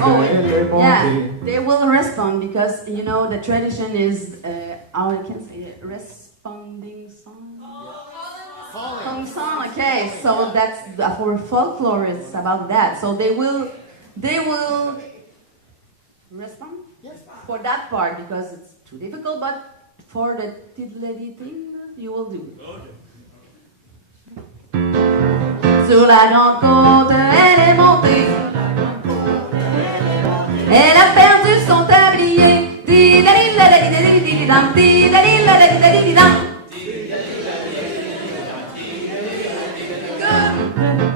Oh, yeah, they will respond because you know the tradition is how I can say it, responding song. Calling song. Okay, so that's for folklore. It's about that. So they will respond for that part because it's too difficult. But for the tiddly thing, you will do. Okay. Sur la grande côte, elle est montée. Elle a perdu son tablier. Didalidalidalididam, didalidalidalidam.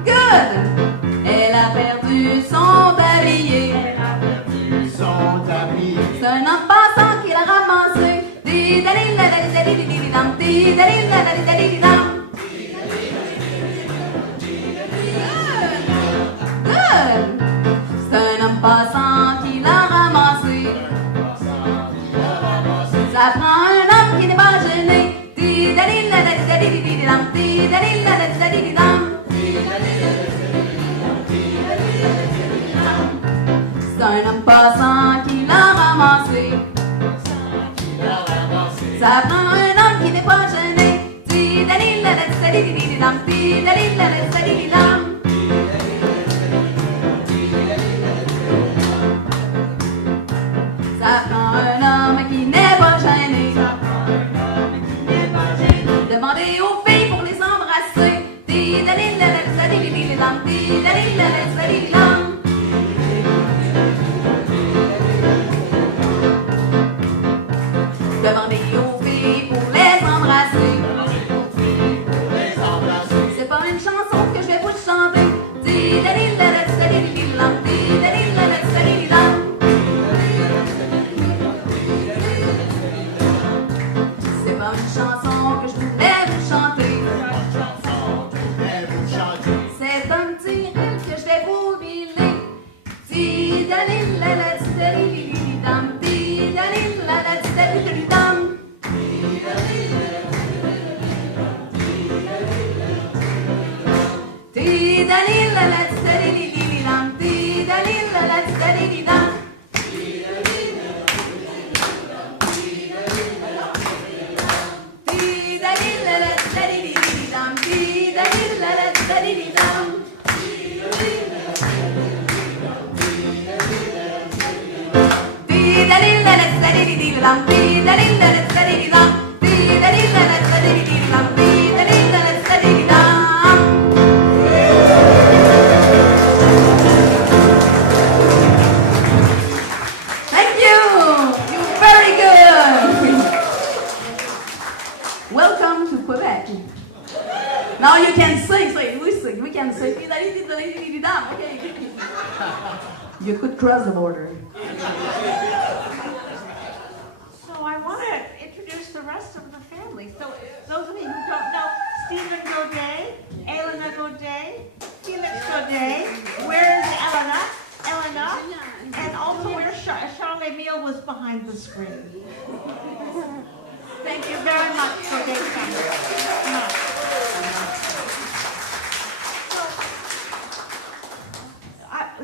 Good. Elle a perdu son tablier. C'est un homme passant qui l'a ramassé. Didalidalidalidam, didalidalidalidam. C'est un homme passant qui l'a ramassé. Ça prend un homme qui n'est pas gêné. Didalidalidalidam, didalidalidalidam. passant qui l'a ramassé. Ça prend un homme qui n'est pas gêné. Ti-da-li-la-la-ti-da-li-li-li-lam, ti-da-li-la-la-ti-da-li-li-lam. Ça prend un homme qui n'est pas gêné. Demandez aux filles pour les embrasser. Ti-da-li-la-la-ti-da-li-li-lam, ti-da-li-la-la-ti-da-li-lam. Demandez aux filles pour les embrasser. C'est pas une chanson que je vais vous chanter. Ti-da-li-la-la-ti-da-li-li-lam, ti-da-li-la-la-ti-da-li-lam. C'est pas une chanson que je voulais vous chanter. C'est un petit rime que je vais vous biler. Ti-da-li-la-la-ti-da-li-li-lam, ti-da-li-la-la-ti-da-li-li-lam. Ti-da-li-la-la-ti-da-li-li-lam, ti-da-li-la-la-ti-da-li-li-lam. Ti-da-li-la-la-ti-da-li-li-lam, ti-da-li-la-la-ti-da-li-li-lam. Ti-da-li-la-la-ti-da-li-li-lam, ti-da-li-la-la-ti-da-li-li-lam, ti-da-li-la-la-ti-da-li-li-lam, ti-da-li-la-la-ti-da-li-li-lam. Thank you. You're very good. Welcome to Quebec. Now you can sing. We can sing. Okay. You could cross the border. So I want to introduce the rest of the family. So those of you who don't know, Stephen Godet, Elena Godet, Felix Godet, where's Elena? And also where Charles Emile was behind the screen. Thank you very much for being here.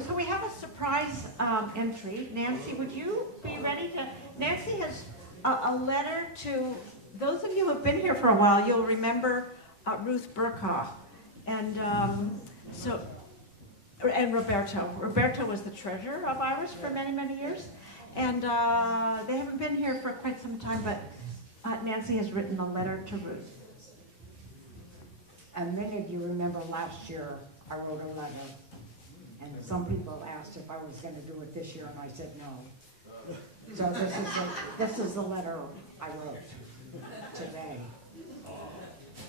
So we have a surprise entry. Nancy, would you be ready to? Nancy has a letter to those of you who have been here for a while. You'll remember Ruth Burkhoff, and and Roberto. Roberto was the treasurer of IRAS for many, many years, and they haven't been here for quite some time. But Nancy has written a letter to Ruth. And many of you remember last year I wrote a letter. And some people asked if I was going to do it this year, and I said no. So this is the letter I wrote today.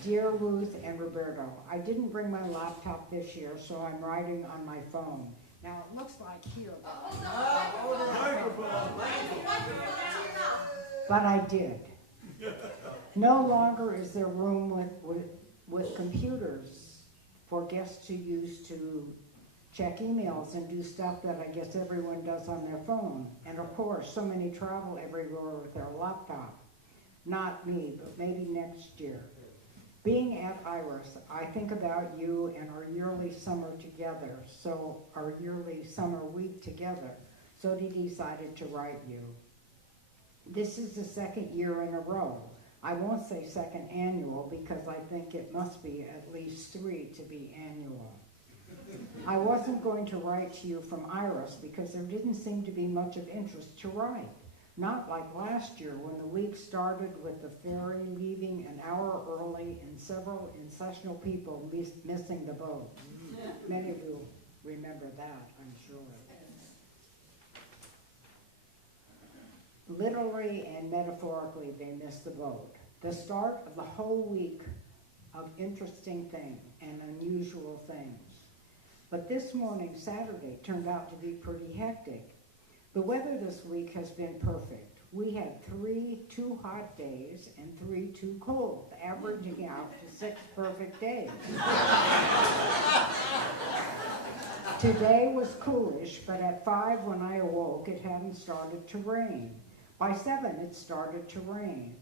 Dear Ruth and Roberto, I didn't bring my laptop this year, so I'm writing on my phone. Now it looks like here, but I did. No longer is there room with computers for guests to use to check emails and do stuff that I guess everyone does on their phone. And of course, so many travel everywhere with their laptop. Not me, but maybe next year. Being at IRAS, I think about you and our yearly summer together, so our yearly summer week together, so I decided to write you. This is the second year in a row. I won't say second annual because I think it must be at least 3 to be annual. I wasn't going to write to you from IRAS because there didn't seem to be much of interest to write. Not like last year when the week started with the ferry leaving an hour early and several in-sessional people missing the boat. Many of you remember that, I'm sure. Literally and metaphorically, they missed the boat. The start of the whole week of interesting things and unusual things. But this morning, Saturday, turned out to be pretty hectic. The weather this week has been perfect. We had 3 too hot days and 3 too cold, averaging out to 6 perfect days. Today was coolish, but at 5 when I awoke, it hadn't started to rain. By 7, it started to rain.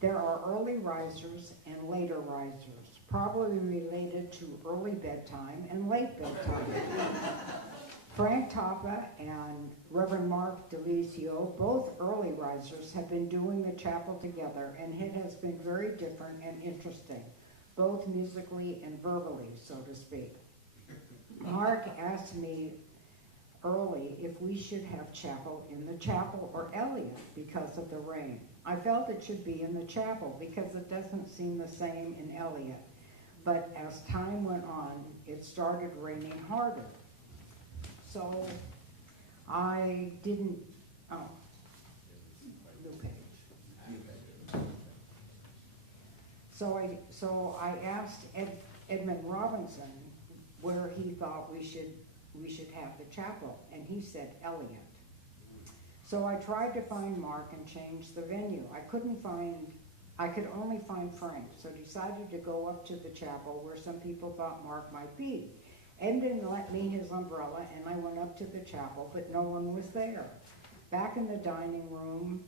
There are early risers and later risers, probably related to early bedtime and late bedtime. Frank Tapa and Reverend Mark DeLisio, both early risers, have been doing the chapel together, and it has been very different and interesting, both musically and verbally, so to speak. Mark asked me early if we should have chapel in the chapel or Elliott because of the rain. I felt it should be in the chapel because it doesn't seem the same in Elliott. But as time went on, it started raining harder. So I didn't, new page. So I asked Edmund Robinson where he thought we should have the chapel, and he said Elliott. So I tried to find Mark and change the venue. I could only find Frank, so decided to go up to the chapel where some people thought Mark might be. Ed didn't let me his umbrella, and I went up to the chapel, but no one was there. Back in the dining room,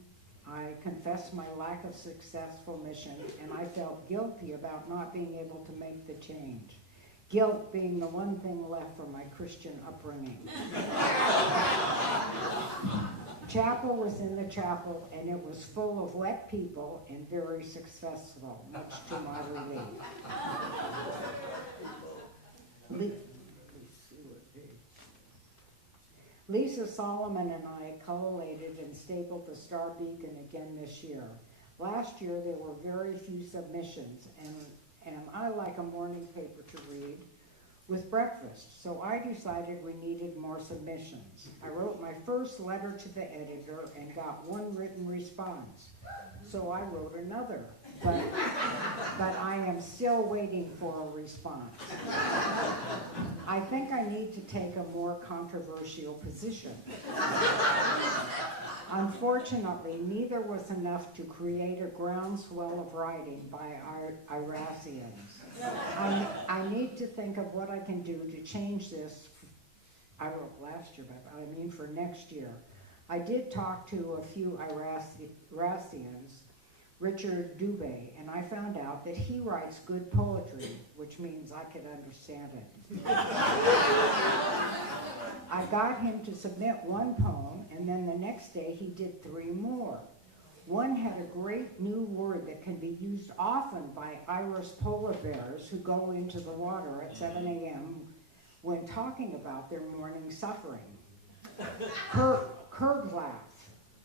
I confessed my lack of successful mission, and I felt guilty about not being able to make the change. Guilt being the one thing left from my Christian upbringing. Chapel was in the chapel, and it was full of wet people and very successful, much to my relief. Lisa Solomon and I collated and stapled the Star Beacon again this year. Last year there were very few submissions, and I like a morning paper to read with breakfast, so I decided we needed more submissions. I wrote my first letter to the editor and got one written response, so I wrote another, but I am still waiting for a response. I think I need to take a more controversial position. Unfortunately, neither was enough to create a groundswell of writing by IRASians. I need to think of what I can do to change this. I wrote last year, but I mean for next year. I did talk to a few IRASians, Richard Dubé, and I found out that he writes good poetry, which means I could understand it. I got him to submit one poem, and then the next day he did 3 more. One had a great new word that can be used often by IRAS polar bears who go into the water at 7 a.m. when talking about their morning suffering.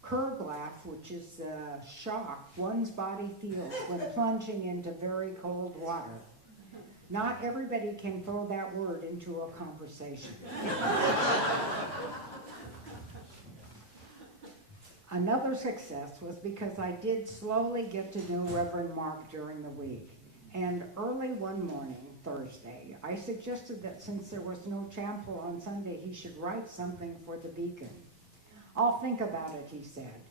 Kerglaff, which is the shock one's body feels when plunging into very cold water. Not everybody can throw that word into a conversation. Another success was because I did slowly get to know Reverend Mark during the week. And early one morning, Thursday, I suggested that since there was no chapel on Sunday, he should write something for the Beacon. I'll think about it, he said.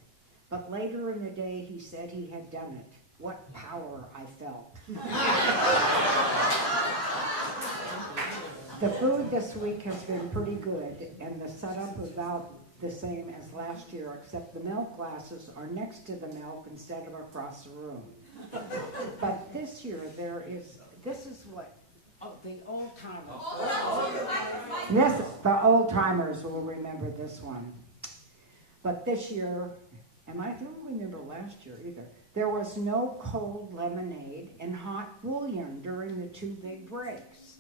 But later in the day, he said he had done it. What power I felt. The food this week has been pretty good, and the setup is about the same as last year, except the milk glasses are next to the milk instead of across the room. But this year this is what, the old timers. The old timers will remember this one. But this year, and I don't remember last year either, there was no cold lemonade and hot bouillon during the 2 big breaks.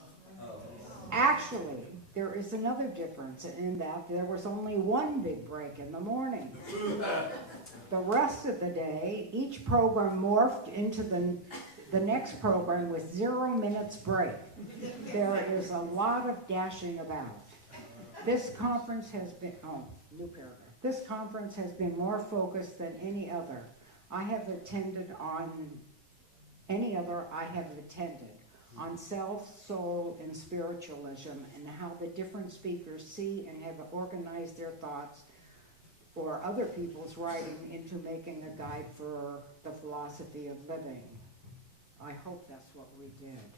Actually, there is another difference in that there was only 1 big break in the morning. The rest of the day, each program morphed into the next program with 0 minutes break. There is a lot of dashing about. This conference has been, new paragraph. This conference has been more focused than any other I have attended on self, soul, and spiritualism, and how the different speakers see and have organized their thoughts or other people's writing into making a guide for the philosophy of living. I hope that's what we did.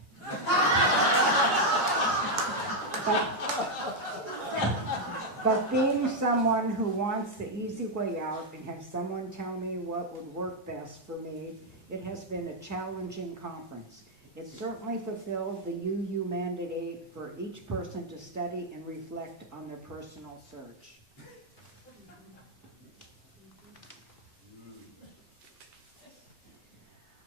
But being someone who wants the easy way out and have someone tell me what would work best for me, it has been a challenging conference. It certainly fulfilled the UU mandate for each person to study and reflect on their personal search.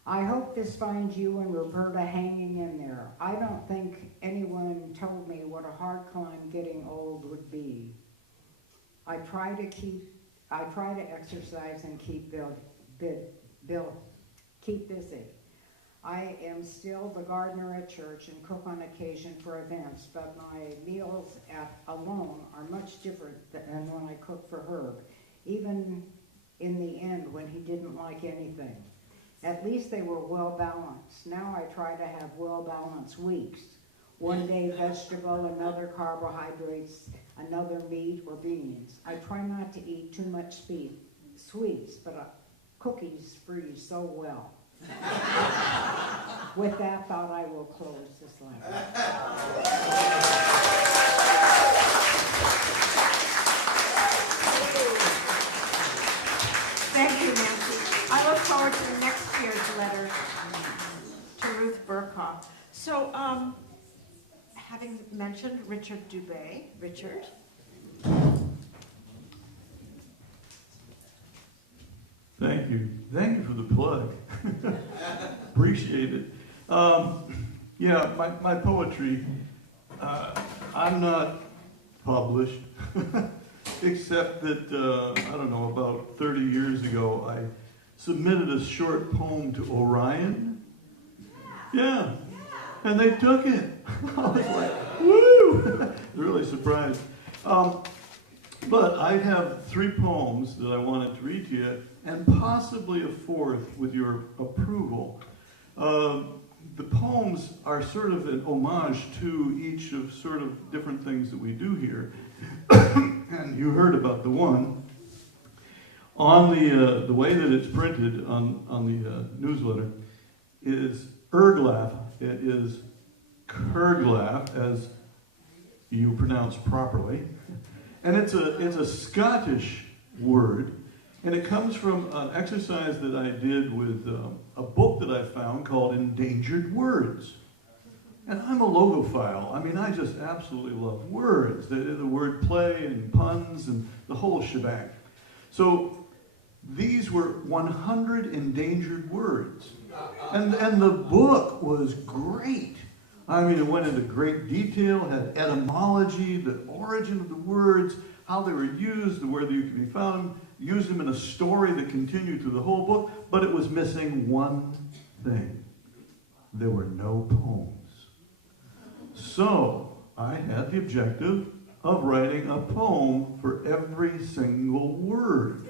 I hope this finds you and Roberta hanging in there. I don't think anyone told me what a hard climb getting old would be. I try to exercise and keep busy. I am still the gardener at church and cook on occasion for events, but my meals alone are much different than when I cook for Herb, even in the end when he didn't like anything. At least they were well balanced. Now I try to have well balanced weeks. One day vegetable, another carbohydrates, another meat or beans. I try not to eat too much sweets, but cookies freeze so well. With that thought, I will close this letter. Thank you, Nancy. I look forward to next year's letter to Ruth Burkhoff. So, having mentioned Richard Dubé, Richard. Thank you. Thank you for the plug. Appreciate it. Yeah, my poetry, I'm not published, except that, I don't know, about 30 years ago, I submitted a short poem to Orion. Yeah, and they took it. I was like, woo! Really surprised. But I have 3 poems that I wanted to read to you, and possibly a 4th with your approval. The poems are sort of an homage to each of sort of different things that we do here. And you heard about the one. On the way that it's printed on the newsletter is Erglaf. It is Kerglaf, as you pronounce properly. And it's a Scottish word, and it comes from an exercise that I did with a book that I found called Endangered Words. And I'm a logophile. I mean, I just absolutely love words, the word play and puns and the whole shebang. So these were 100 endangered words. And the book was great. I mean, it went into great detail, had etymology, the origin of the words, how they were used, where they could be found, used them in a story that continued through the whole book, but it was missing one thing. There were no poems. So I had the objective of writing a poem for every single word.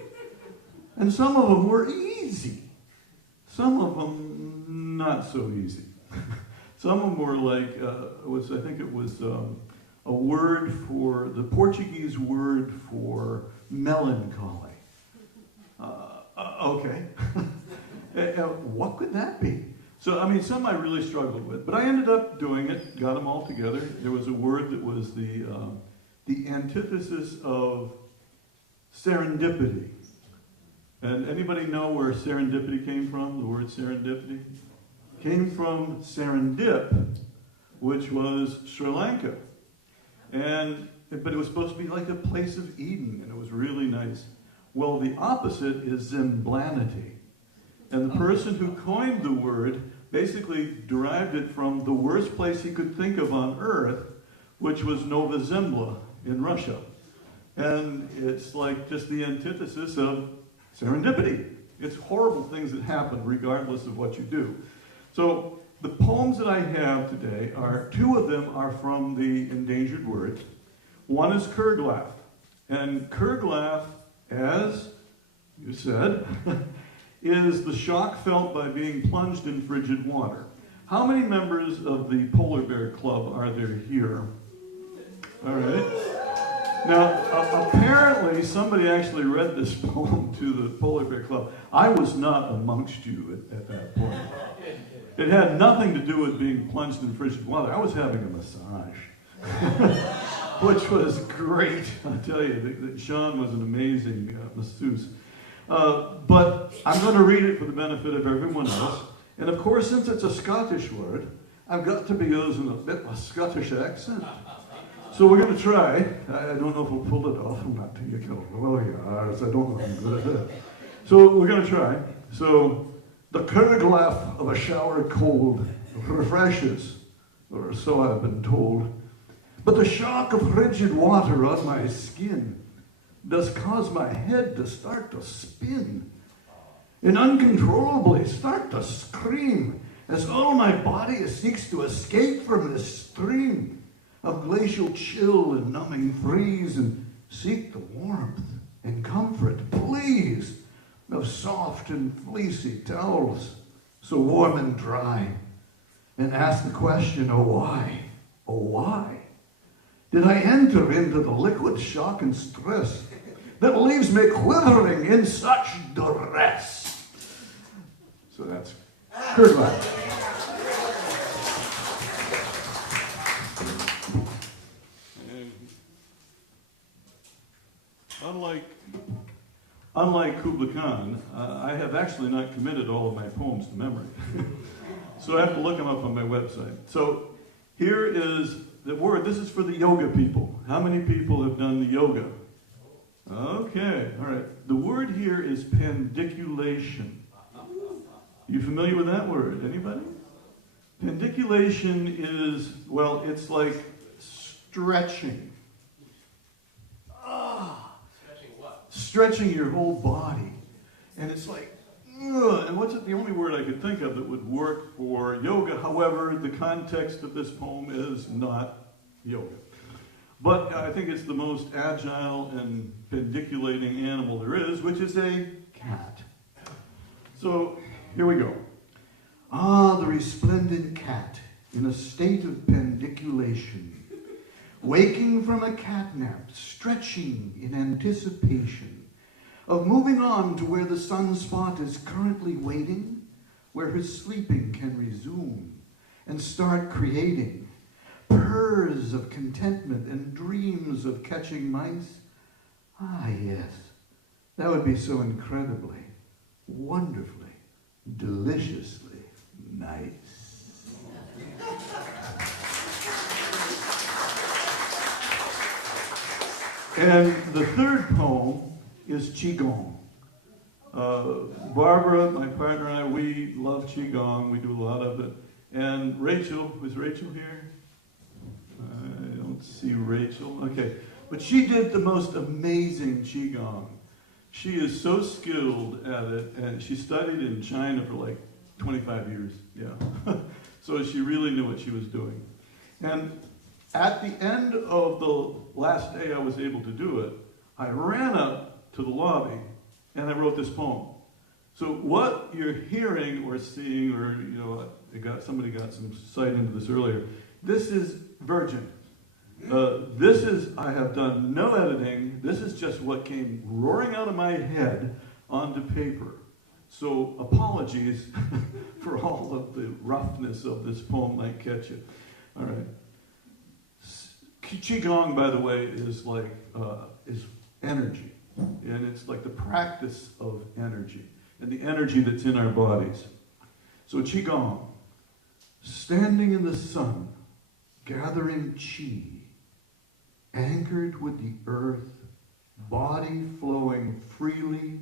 And some of them were easy. Some of them not so easy. Some of them were like, I think it was a word for, the Portuguese word for melancholy. Okay. What could that be? So, I mean, some I really struggled with, but I ended up doing it, got them all together. There was a word that was the antithesis of serendipity. And anybody know where serendipity came from, the word serendipity? Came from Serendip, which was Sri Lanka. But it was supposed to be like a place of Eden, and it was really nice. Well, the opposite is Zimblanity. And the person who coined the word basically derived it from the worst place he could think of on earth, which was Nova Zembla in Russia. And it's like just the antithesis of serendipity. It's horrible things that happen regardless of what you do. So the poems that I have today are, 2 of them are from the endangered words. One is Kerglaf. And Kerglaf, as you said, is the shock felt by being plunged in frigid water. How many members of the Polar Bear Club are there here? All right. Now, apparently somebody actually read this poem to the Polar Bear Club. I was not amongst you at that point. It had nothing to do with being plunged in frigid water. I was having a massage, which was great. I tell you, Sean was an amazing masseuse. But I'm going to read it for the benefit of everyone else. And of course, since it's a Scottish word, I've got to be using a bit of a Scottish accent. So we're going to try. I don't know if we'll pull it off. I'm not too good. Well, yeah, I don't know if I'm good at it. So we're going to try. So the curglaff of a shower cold refreshes, or so I've been told. But the shock of frigid water on my skin does cause my head to start to spin and uncontrollably start to scream as all my body seeks to escape from this stream of glacial chill and numbing freeze and seek the warmth and comfort, please, of soft and fleecy towels, so warm and dry, and ask the question, oh why did I enter into the liquid shock and stress that leaves me quivering in such duress? So that's Kurtland. Unlike Kubla Khan, I have actually not committed all of my poems to memory. So I have to look them up on my website. So here is the word. This is for the yoga people. How many people have done the yoga? Okay, all right. The word here is pendiculation. You familiar with that word? Anybody? Pendiculation is, well, it's like stretching. Stretching your whole body. And it's like, ugh. And what's it, the only word I could think of that would work for yoga. However, the context of this poem is not yoga. But I think it's the most agile and pendiculating animal there is, which is a cat. So here we go. Ah, the resplendent cat in a state of pendiculation, waking from a catnap, stretching in anticipation of moving on to where the sunspot is currently waiting, where his sleeping can resume and start creating purrs of contentment and dreams of catching mice. Ah, yes, that would be so incredibly, wonderfully, deliciously nice. And the third poem is Qigong. Barbara, my partner, and I, we love Qigong. We do a lot of it. And Rachel, is Rachel here? I don't see Rachel. Okay. But she did the most amazing Qigong. She is so skilled at it, and she studied in China for like 25 years. Yeah. So she really knew what she was doing. And at the end of the last day I was able to do it, I ran up to the lobby and I wrote this poem. So what you're hearing or seeing, or somebody got some sight into this earlier, this is virgin. This is, I have done no editing. This is just what came roaring out of my head onto paper. So apologies for all of the roughness of this poem might catch you. All right. Qigong, by the way, is like is energy, and it's like the practice of energy and the energy that's in our bodies. So Qigong, standing in the sun, gathering qi, anchored with the earth, body flowing freely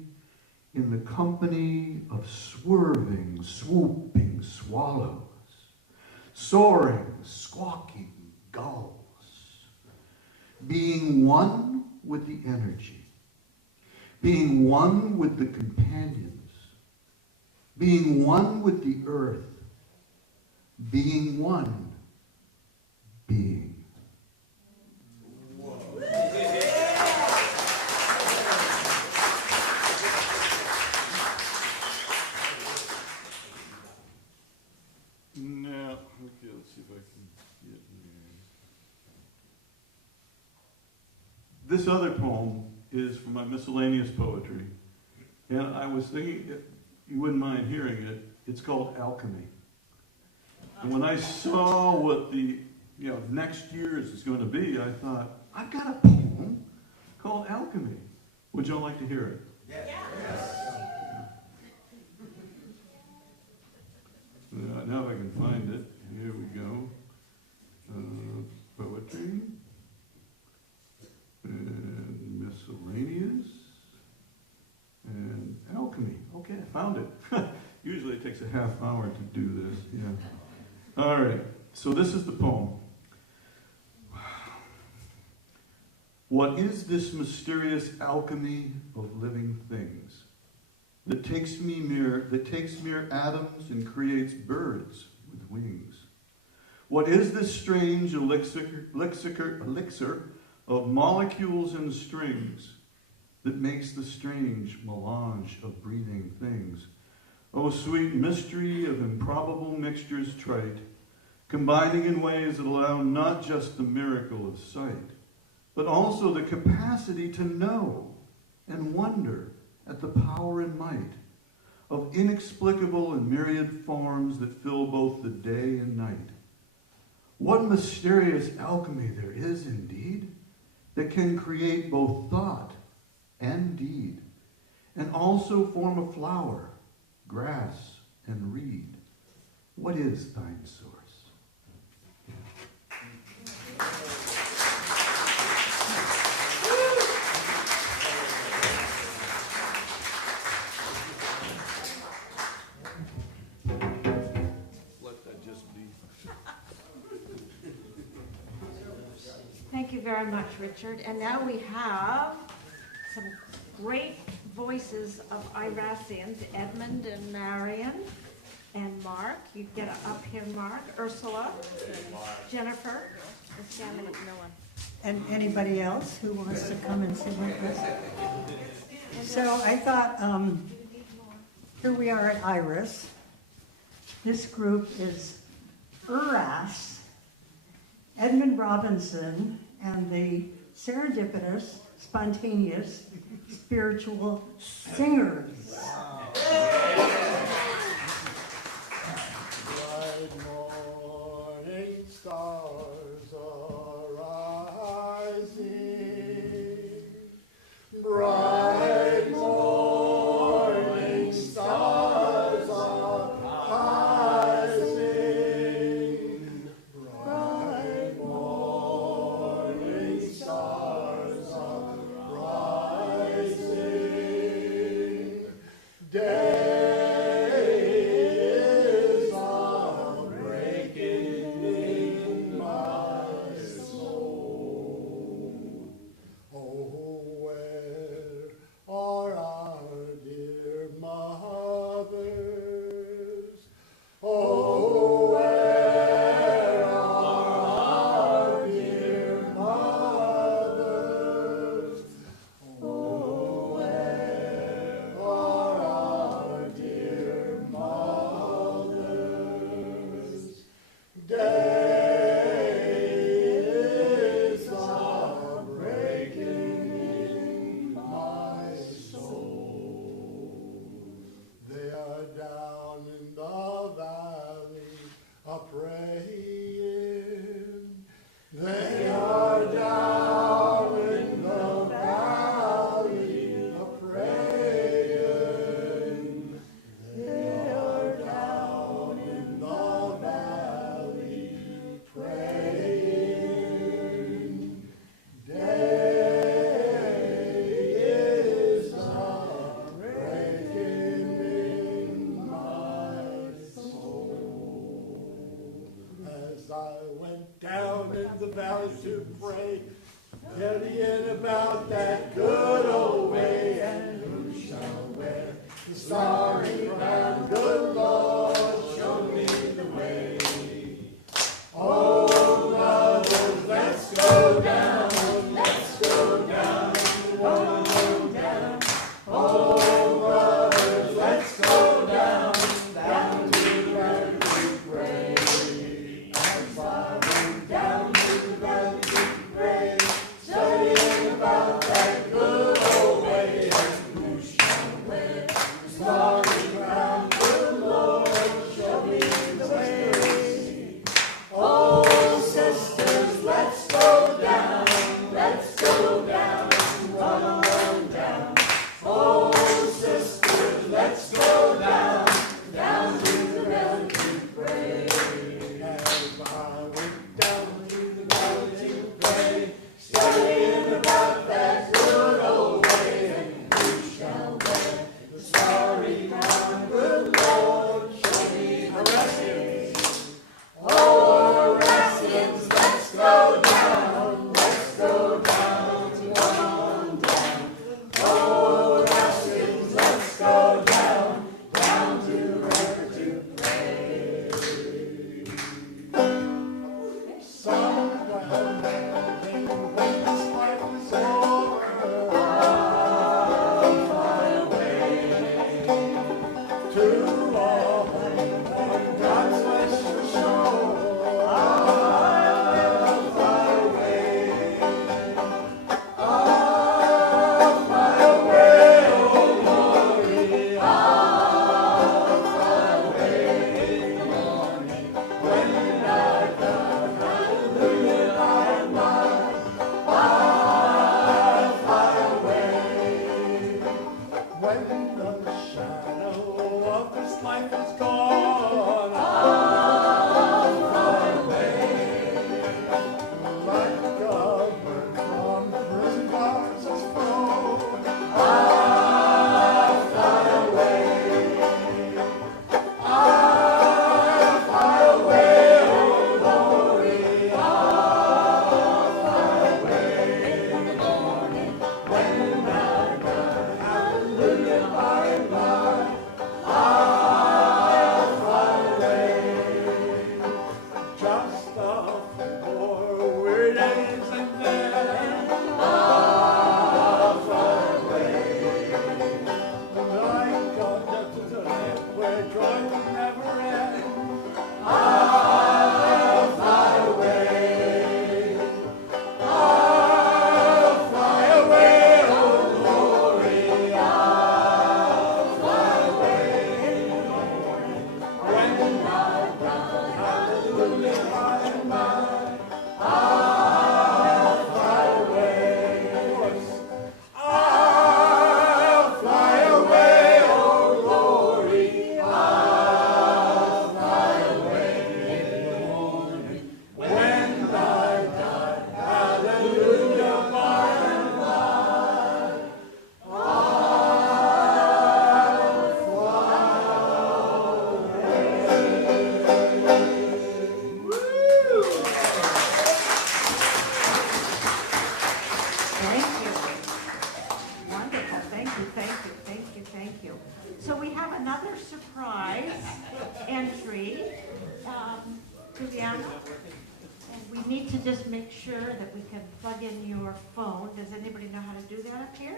in the company of swerving, swooping swallows, soaring, squawking gulls, being one with the energy, being one with the companions, being one with the earth, being one, being. Now, okay, let's see if I can get here. This other poem is from my miscellaneous poetry, and I was thinking, if you wouldn't mind hearing it, it's called Alchemy. And when I saw what the next year's is going to be, I thought, I've got a poem called Alchemy. Would y'all like to hear it? Yes. Now if I can find it. Here we go. Poetry. And miscellaneous. And alchemy. Okay, I found it. Usually it takes a half hour to do this. Yeah. All right. So this is the poem. What is this mysterious alchemy of living things that takes mere atoms and creates birds with wings? What is this strange elixir of molecules and strings that makes the strange melange of breathing things? O sweet mystery of improbable mixtures trite, combining in ways that allow not just the miracle of sight, but also the capacity to know and wonder at the power and might of inexplicable and myriad forms that fill both the day and night. What mysterious alchemy there is indeed that can create both thought and deed, and also form a flower, grass, and reed. What is thine source? Thank you very much, Richard. And now we have some great voices of IRASians, Edmund and Marion and Mark. You get up here, Mark. Ursula, Jennifer. No one. And anybody else who wants to come and sit with us? So I thought, here we are at IRAS. This group is IRAS, Edmund Robinson, and the serendipitous, spontaneous, spiritual singers. Bright morning stars are rising. Bright morning stars are rising. Bright morning stars are rising. Day is breaking in my soul. Oh, where are our dear mothers? Oh, where are our dear mothers? Oh, where are our dear mothers? Day is breaking in my soul. They are down in the valley a-praying. They are down in the valley a-praying. They are down in the valley praying. Day is breaking in my soul. As I went down in the valley to pray, studying about that good old way, and who shall wear the starry crown? Good Lord, show me the way. Oh, brothers, let's go down, let's go down, oh, down. Oh, brothers, let's go down, down to the valley to pray. As I went down to the valley to pray, studying about that good old way, and who shall wear the starry crown? Good Lord, need to just make sure that we can plug in your phone. Does anybody know how to do that up here?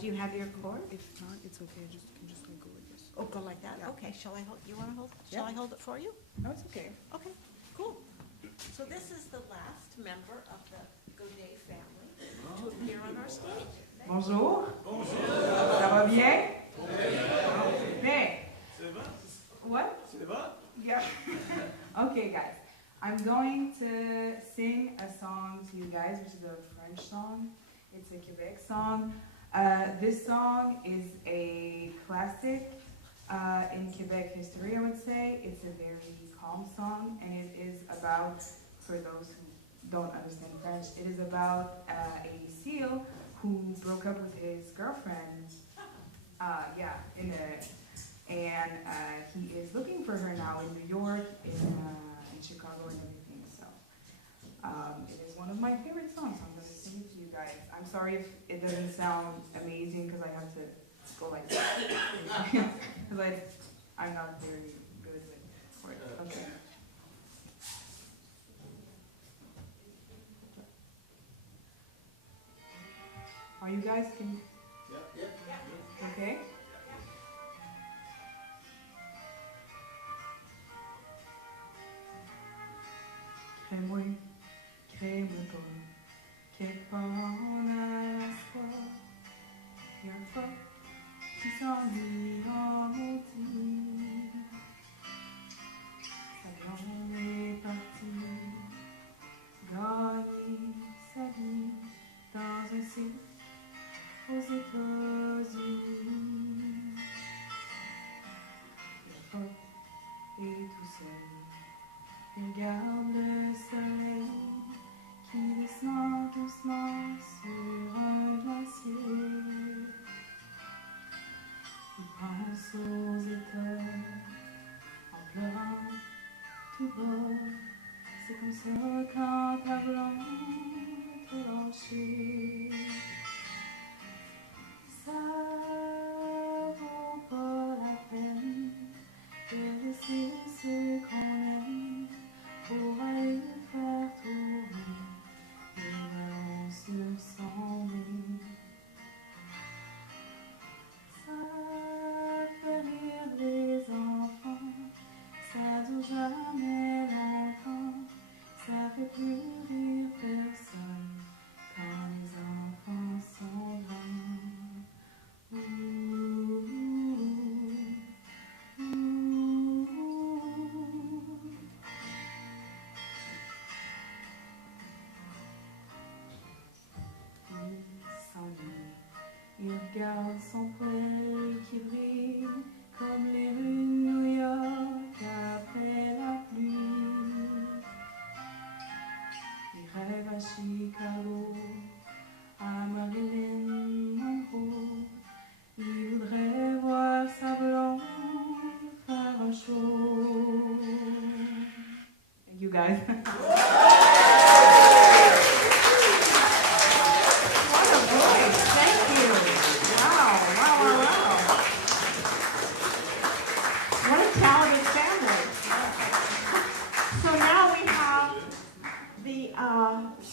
Do you have your cord? If not, it's okay. I can just like go like this. Oh, go like that? Yeah. Okay, shall I hold, you wanna hold, Yeah. shall I hold it for you? No, it's okay. Okay, cool. So this is the last member of the Godet family to appear on our stage. Bonjour. Bonjour. Ça va bien? Bien. What? Yeah. Okay, guys. I'm going to sing a song to you guys, which is a French song. It's a Quebec song. This song is a classic in Quebec history, I would say. It's a very calm song, and it is about, for those who don't understand French, it is about a seal who broke up with his girlfriend. And he is looking for her now in New York, in Chicago, and everything. So it is one of my favorite songs. I'm going to sing it to you guys. I'm sorry if it doesn't sound amazing because I have to go like that. Because I'm not very good with words. Okay. Are you guys can? Yeah. Okay. Crée-moi, crée-moi pas, quelque part à la fois. Et un fois, qui s'ennuie en maudit. Sa grande est partie, gagner sa vie dans un cirque aux États-Unis. La porte est tout seul. Il regarde le soleil qui descend doucement sur un glacier. Il pense aux États en pleurant tout bas. C'est comme ça quand ta blonde te lâché. Ça vaut pas la peine de laisser ce qu'on aime pour aller faire tourner les ballons sur son nez. Ça fait rire les enfants, ça dure jamais longtemps, ça fait plus rire personne quand les enfants sont grands. Il regarde son poêle qui brille comme les rues de New York après la pluie. Il rêve à Chicago, à Marilyn Monroe. Il voudrait voir sa blonde faire un show. Thank you guys.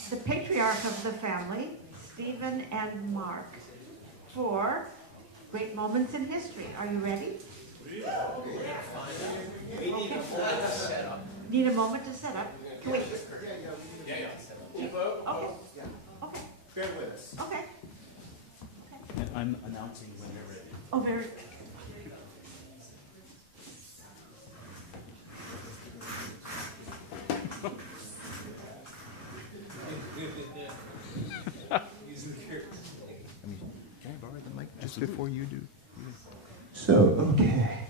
The patriarch of the family, Stephen and Mark, for great moments in history. Are you ready? Okay. Need a moment to set up. Can we? Yeah. Okay. Okay. Bear with us. Okay. And I'm announcing when you're ready. Oh, very good. Can I borrow the mic just before you do? So, okay.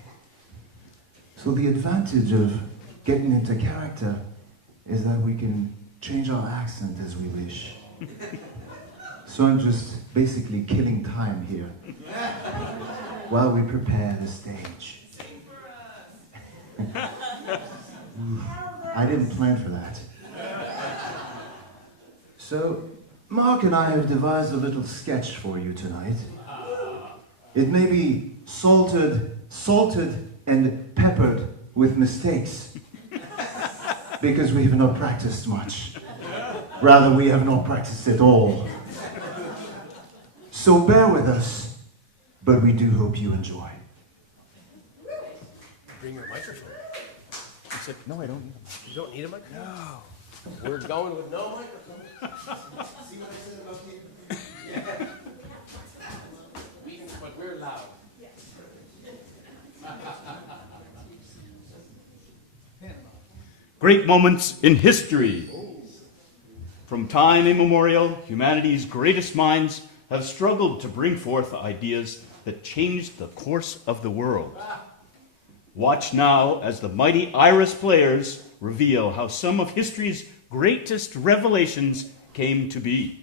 So the advantage of getting into character is that we can change our accent as we wish. So I'm just basically killing time here while we prepare the stage. I didn't plan for that. So, Mark and I have devised a little sketch for you tonight. It may be salted and peppered with mistakes. because we have not practiced much. Rather, we have not practiced at all. So bear with us, but we do hope you enjoy. Bring your microphone. You said, no, I don't need a microphone. You don't need a microphone? No. We're going with no microphone. See what I said about me? Yeah. But we're loud. Great moments in history. From time immemorial, humanity's greatest minds have struggled to bring forth ideas that changed the course of the world. Watch now as the mighty IRAS players reveal how some of history's greatest revelations came to be.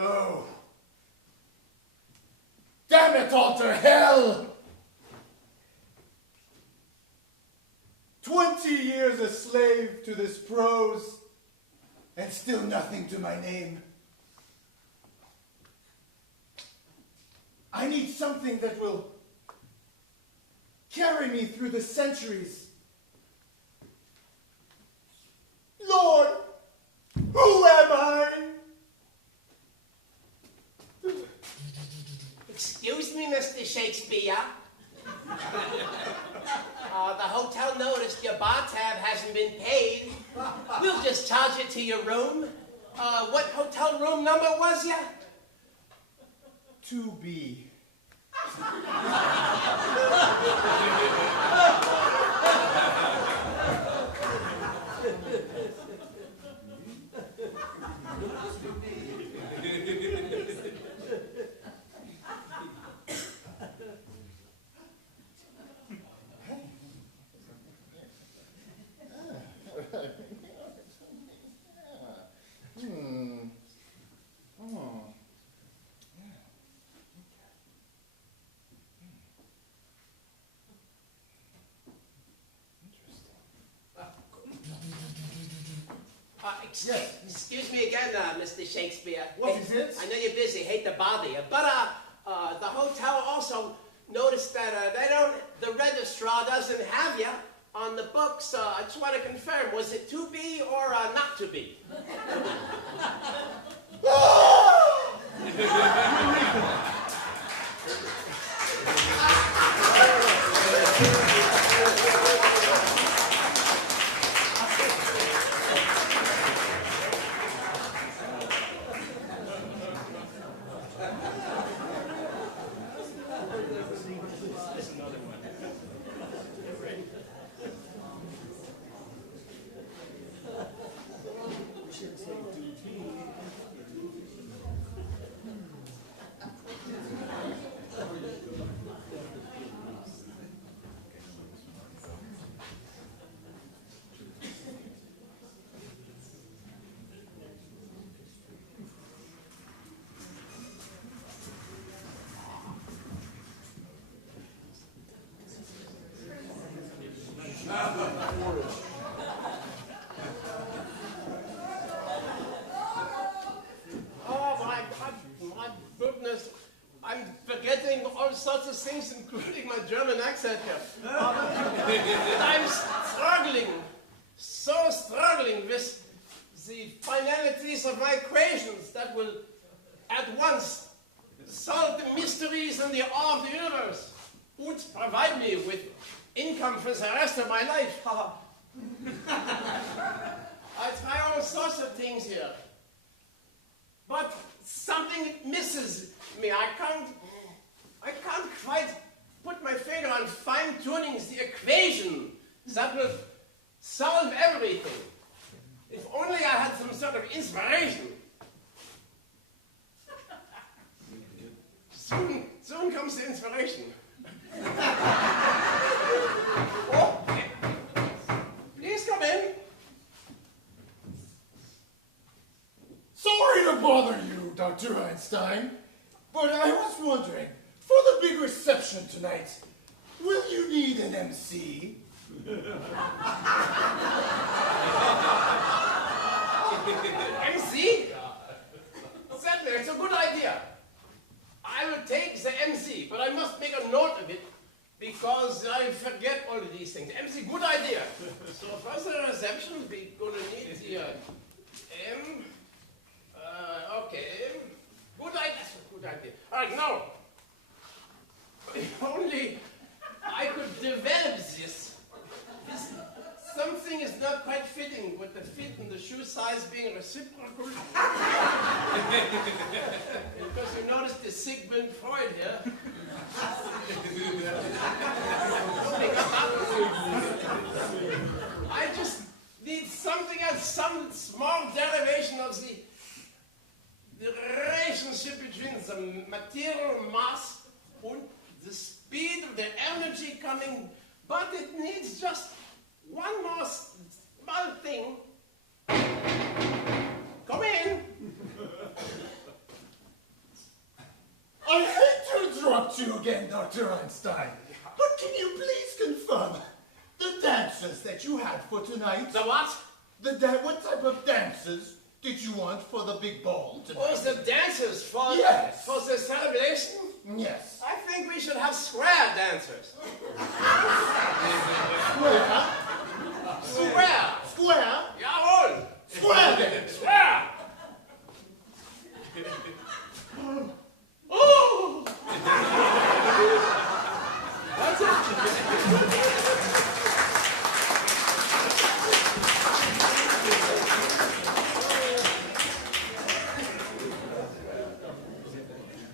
Oh. Damn it all to hell! 20 years a slave to this prose, and still nothing to my name. I need something that will carry me through the centuries. Lord, who am I? Excuse me, Mr. Shakespeare. The hotel noticed your bar tab hasn't been paid. We'll just charge it to your room. What hotel room number was ya? 2B. Excuse me again, Mr. Shakespeare. What is it? I know you're busy. Hate to bother you, but the hotel also noticed that the registrar doesn't have you on the books. I just want to confirm: was it to be or not to be? Sorts of things, including my German accent here. I'm struggling with the finalities of my equations that will at once solve the mysteries and the awe of the universe, would provide me with income for the rest of my life. I try all sorts of things here, but something misses me. I can't quite put my finger on fine-tuning the equation that will solve everything. If only I had some sort of inspiration. Soon comes the inspiration. Oh, please come in. Sorry to bother you, Dr. Einstein, but I was wondering, for the big reception tonight, will you need an MC? MC? Certainly, it's a good idea. I will take the MC, but I must make a note of it because I forget all of these things. MC, good idea. So first the reception, we're going to need the M. Okay. Good idea. That's a good idea. All right, now, if only I could develop this. Something is not quite fitting with the fit and the shoe size being reciprocal. Because you notice the Sigmund Freud here. I just need something else, some small derivation of the relationship between the material mass and the speed of the energy coming, but it needs just one more small thing. Come in. I hate to interrupt you again, Dr. Einstein, but can you please confirm the dances that you had for tonight? The what? What type of dances did you want for the big ball tonight? Oh, the dances for, yes. For the celebration? Yes. I think we should have square dancers. Square? Square. Square? Jawohl. Square then. Square. Oh! That's it.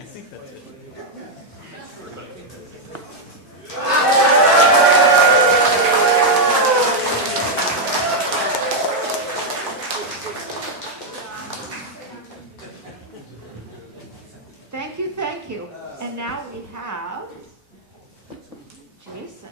I think that's it. Thank you. And now we have Jason.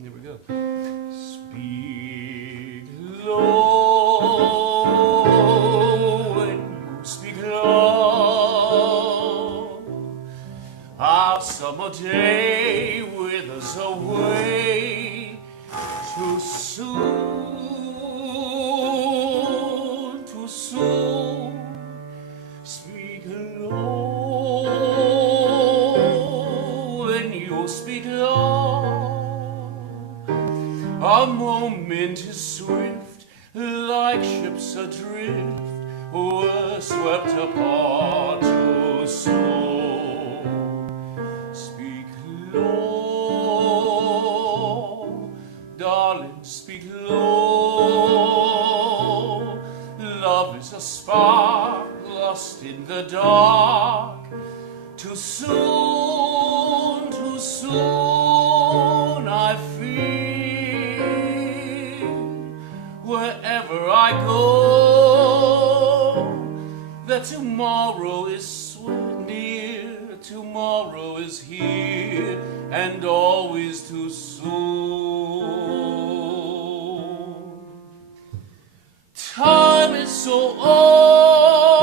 Here we go. Speak low when you speak low. Our summer day withers away too soon, too soon. Speak low when you speak low. A moment is swift, like ships adrift, were swept apart too soon. Speak low, darling, speak low. Love is a spark lost in the dark. Too soon, I feel wherever I go that tomorrow is near, tomorrow is here, and always too soon. Time is so old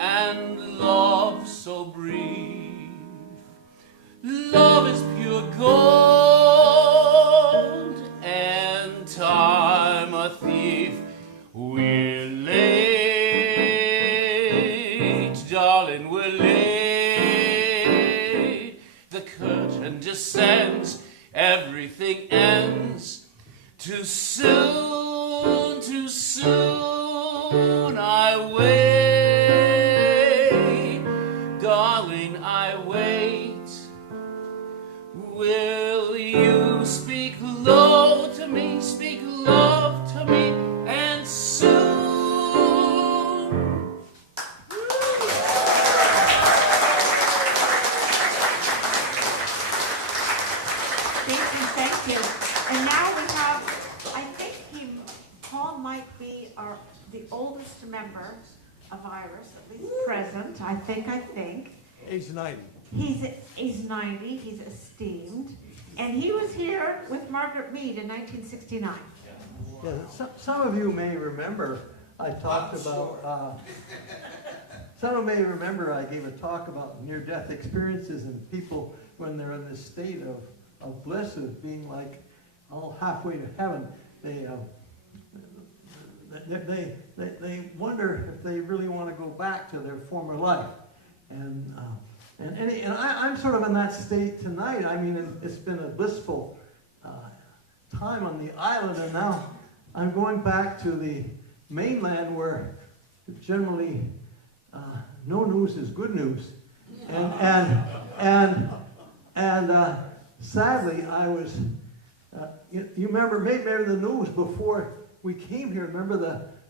and love so brief. Love is pure gold and time a thief. We're late, darling, we're late. The curtain descends, everything ends. Too soon, I wait. Darling, I wait. Will you speak low? oldest member of IRAS, at least present, I think. Age 90. He's 90, he's esteemed, and he was here with Margaret Mead in 1969. Yeah, some of you may remember I talked about, some of you may remember I gave a talk about near-death experiences and people when they're in this state of bliss, of being like all halfway to heaven. They wonder if they really want to go back to their former life. And I'm sort of in that state tonight. I mean, it's been a blissful time on the island, and now I'm going back to the mainland where generally no news is good news. And sadly, I was, you remember, maybe the news before we came here, remember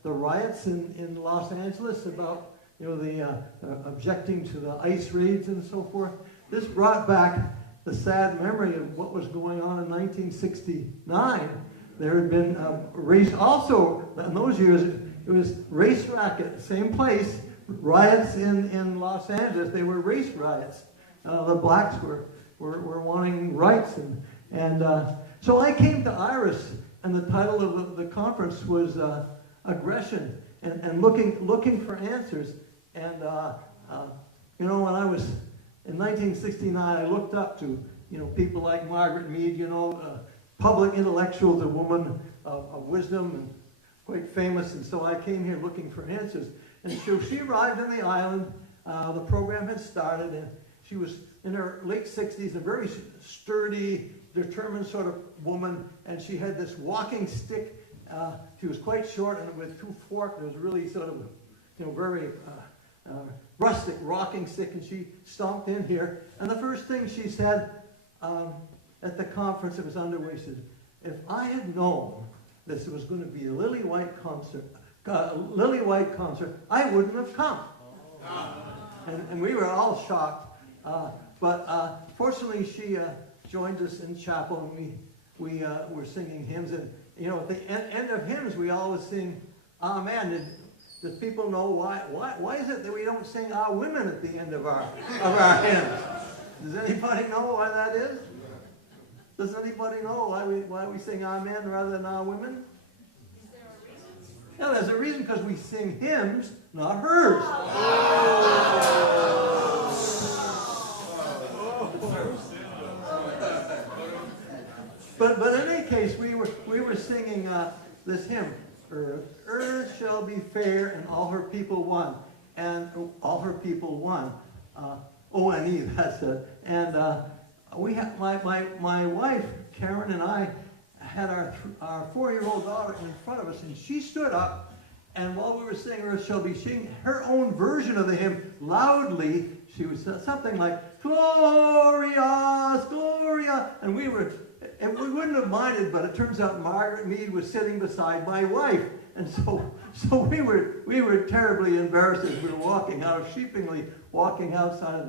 the riots in Los Angeles about, the objecting to the ICE raids and so forth? This brought back the sad memory of what was going on in 1969. There had been race, also in those years, it was race racket, same place, riots in Los Angeles. They were race riots. The blacks were wanting rights. And so I came to IRAS, and the title of the conference was Aggression, and looking for answers. And, when I was in 1969, I looked up to, people like Margaret Mead, public intellectuals, a woman of wisdom and quite famous. And so I came here looking for answers. And so she arrived on the island. The program had started, and she was in her late 60s, a very sturdy, determined sort of woman. And she had this walking stick. She was quite short and with two forks. It was really sort of, very rustic rocking stick. And she stomped in here. And the first thing she said at the conference that was underway, she said, "If I had known this was going to be a Lily White concert, I wouldn't have come." And we were all shocked. But fortunately, she joined us in chapel, and we were singing hymns. And at the end of hymns, we always sing Amen. Does people know why is it that we don't sing Our Women at the end of our hymns? Does anybody know why that is? Does anybody know why we sing Amen rather than Our Women? Is there a reason? Yeah, there's a reason, because we sing hymns, not hers. But in any case, we were singing this hymn. Earth shall be fair and all her people one. And all her people one. O-N-E, that's it. And we had my wife, Karen, and I had our 4-year-old daughter in front of us, and she stood up, and while we were singing Earth shall be, singing her own version of the hymn loudly. She was something like, Glorious, Gloria, and we wouldn't have minded, but it turns out Margaret Mead was sitting beside my wife. And so we were terribly embarrassed as we were sheepishly walking outside of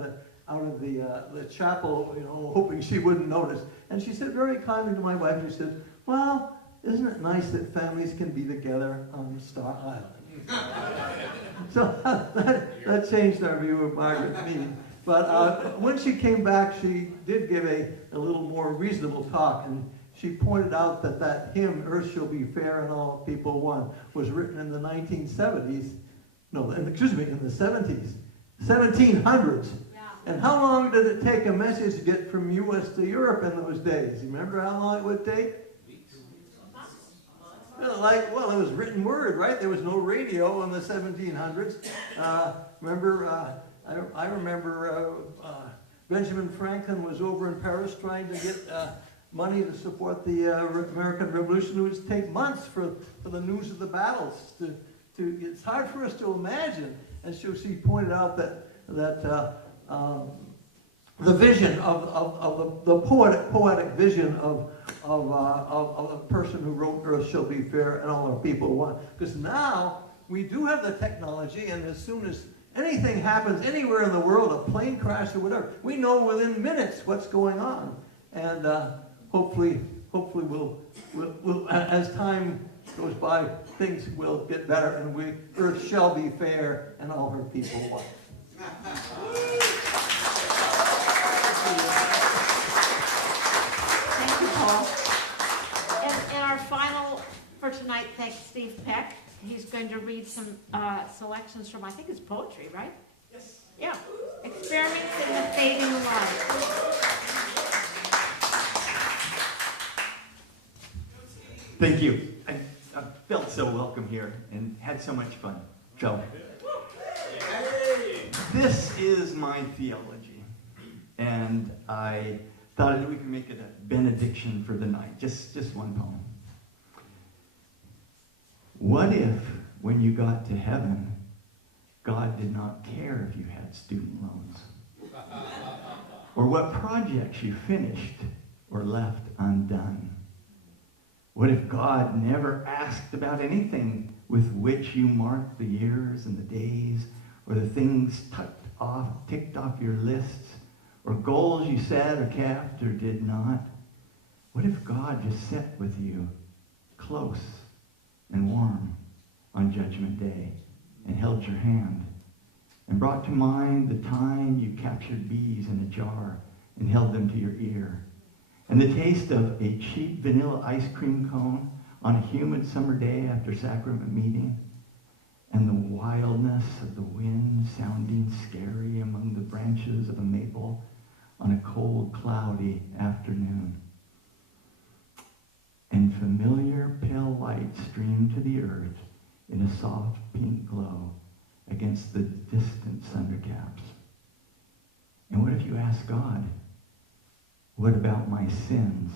the chapel, hoping she wouldn't notice. And she said very kindly to my wife, she said, "Well, isn't it nice that families can be together on Star Island?" So that changed our view of Margaret Mead. But when she came back, she did give a little more reasonable talk, and she pointed out that hymn, Earth Shall Be Fair and All People One, was written in the 1970s, in the 70s, 1700s. Yeah. And how long did it take a message to get from U.S. to Europe in those days? You remember how long it would take? It was written word, right? There was no radio in the 1700s. I remember Benjamin Franklin was over in Paris trying to get money to support the American Revolution. It would take months for the news of the battles. It's hard for us to imagine. And so she pointed out that the vision of the poetic vision of a person who wrote Earth Shall Be Fair and All Our People One. Because now we do have the technology, and as soon as anything happens anywhere in the world, a plane crash or whatever, we know within minutes what's going on. And hopefully we'll as time goes by, things will get better, and earth shall be fair, and all her people one. Thank you, Paul. And our final for tonight, thanks Steve Peck. He's going to read some selections from, I think it's poetry, right? Yes. Yeah. Experiments in the Fading Light. Thank you. I felt so welcome here and had so much fun. So, this is my theology, and I thought that we could make it a benediction for the night. Just one poem. What if, when you got to heaven, God did not care if you had student loans? Or what projects you finished or left undone? What if God never asked about anything with which you marked the years and the days, or the things ticked off your lists, or goals you set or kept or did not? What if God just sat with you close and warm on Judgment Day and held your hand and brought to mind the time you captured bees in a jar and held them to your ear, and the taste of a cheap vanilla ice cream cone on a humid summer day after sacrament meeting, and the wildness of the wind sounding scary among the branches of a maple on a cold, cloudy afternoon. And familiar pale light streamed to the earth in a soft pink glow against the distant thundercaps. And what if you ask God, what about my sins?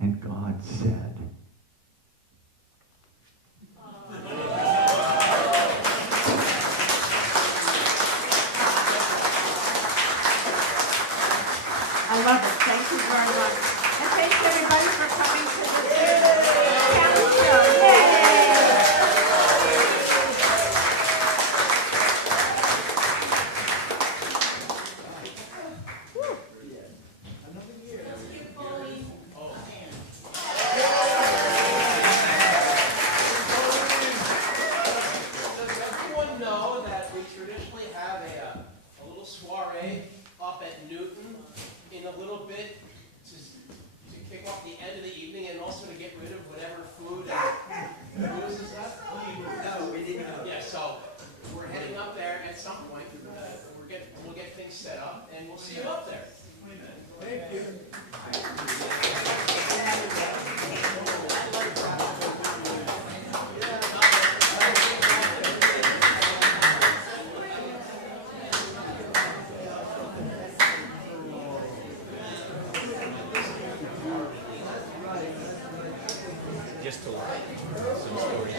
And God said, I love it. Thank you very much. And thanks everybody for coming to the talent show. Yay! Does everyone know that we traditionally have a little soiree up at Newton in a little bit to kick off the end of the evening and also to get rid of whatever food and booze is left? No, we didn't know. Yeah, so we're heading up there at some point. We'll get things set up and we'll see you up there. Thank you. Just to learn some stories.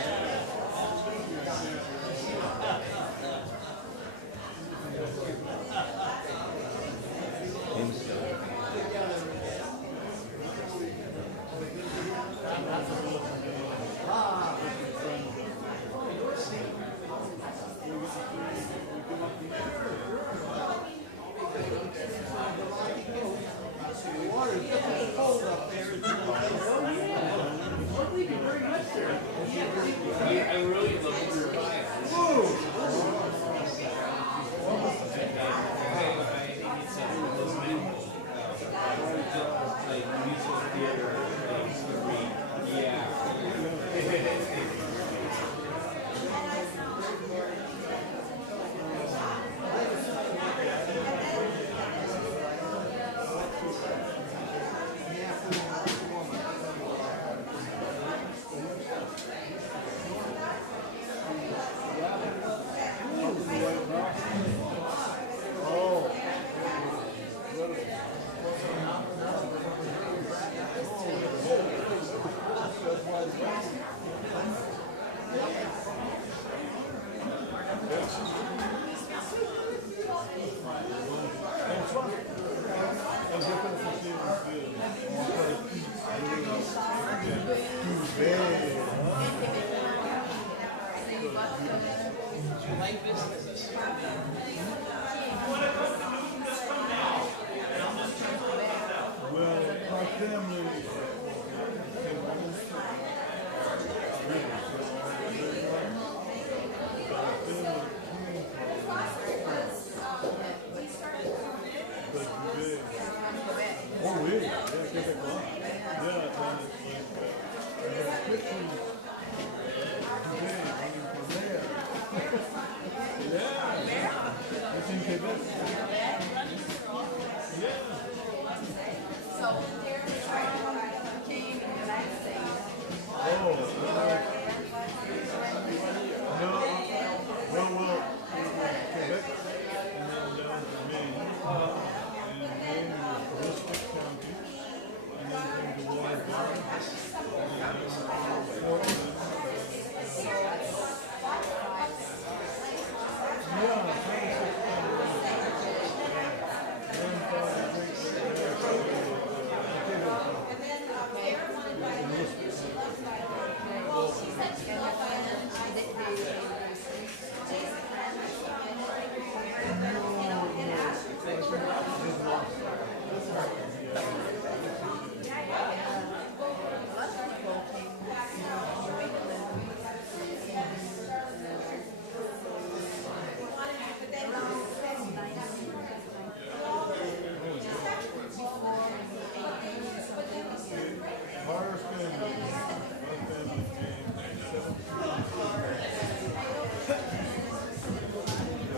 I really love your Like this as a Well, my family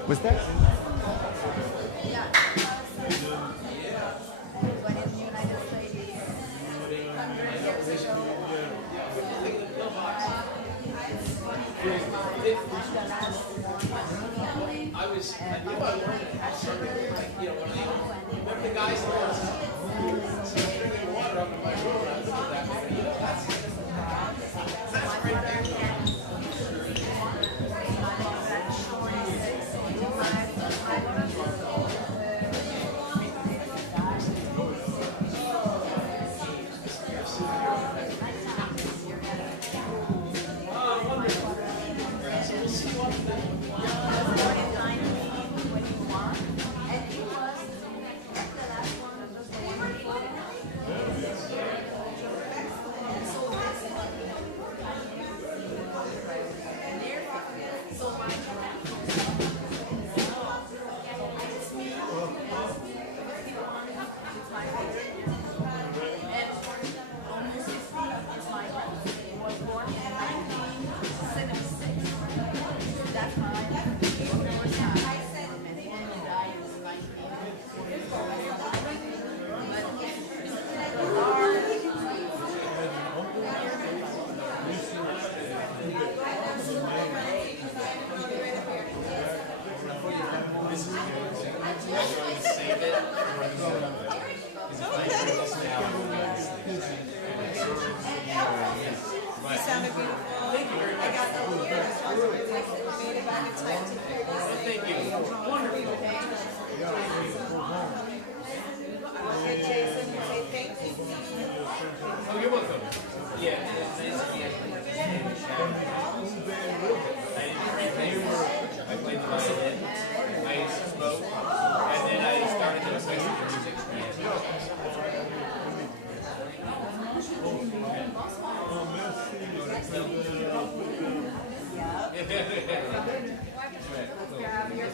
Was that? I was, I knew I wanted to have something like, you know, when I, remember the guys that was drinking water up in my room, I looked at that, and I said, you know, that's right there.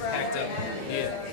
Packed up. Yeah.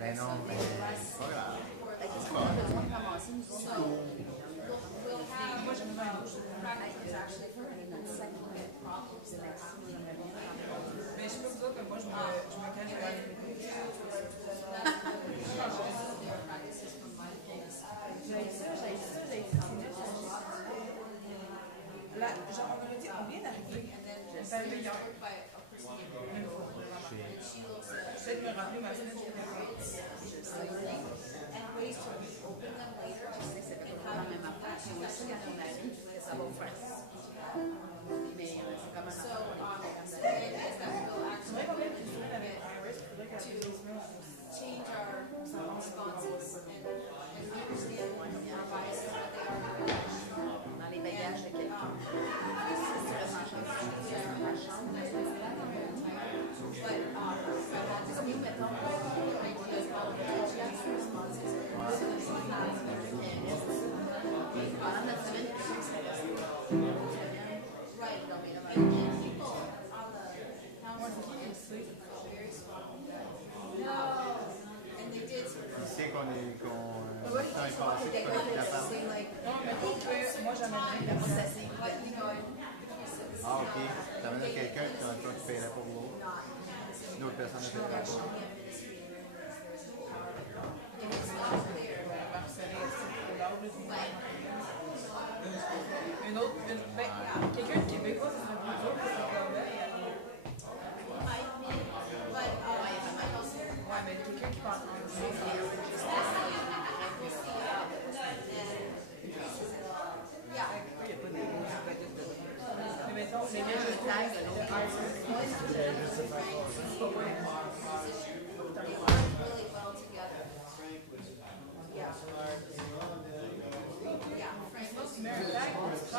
Ben non, mais c'est pas grave. Mais je peux vous dire que moi, je me cache là, genre, on me l'a dit, on vient d'arriver. On est arrivé hier. J'essaie de me rappeler ma semaine. Change our responses and understand our biases, what they are. Dans les bagages de quelqu'un. C'est qu'on est le temps est passé, qu'on est capable. Non, mais moi, j'en ai paierait pour l'autre. Une autre personne ne paierait pas. Quelqu'un de québécois, ça serait plus dur parce que c'est comme ouais, mais quelqu'un qui parle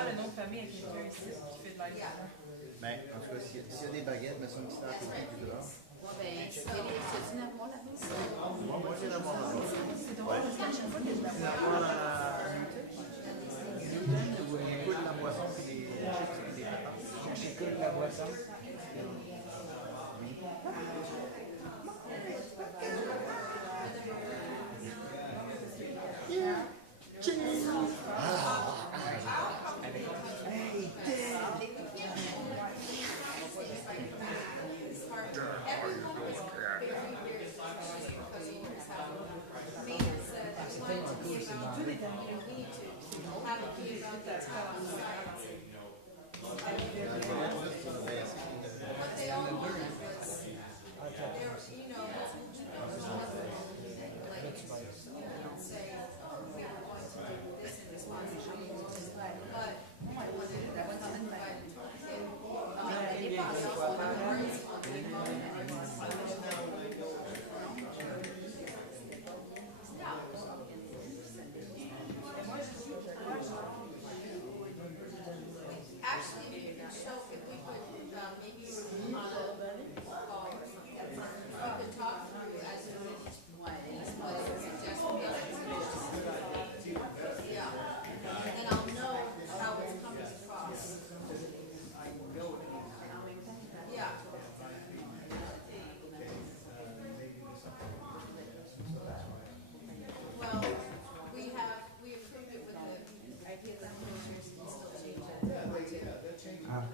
le nom de famille avec quelqu'un ici qui fait de la Mais en tout cas, s'il y a des baguettes, mais c'est un petit peu plus dehors. Elliott, tu n'as pas la maison? Moi, j'ai la mort. C'est drôle parce qu'à chaque fois que je la vois, Coule la boisson et des chips et des patates. J'écoute la boisson.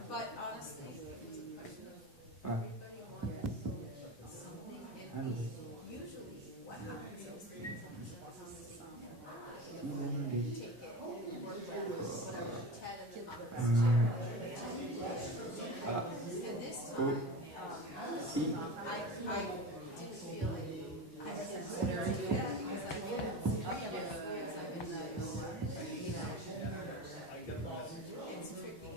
But honestly, it's a question of everybody wants something, and usually what happens is they take it, work whatever, Ted and then and this time, I do feel it. I consider it because I feel it. I've been it's tricky.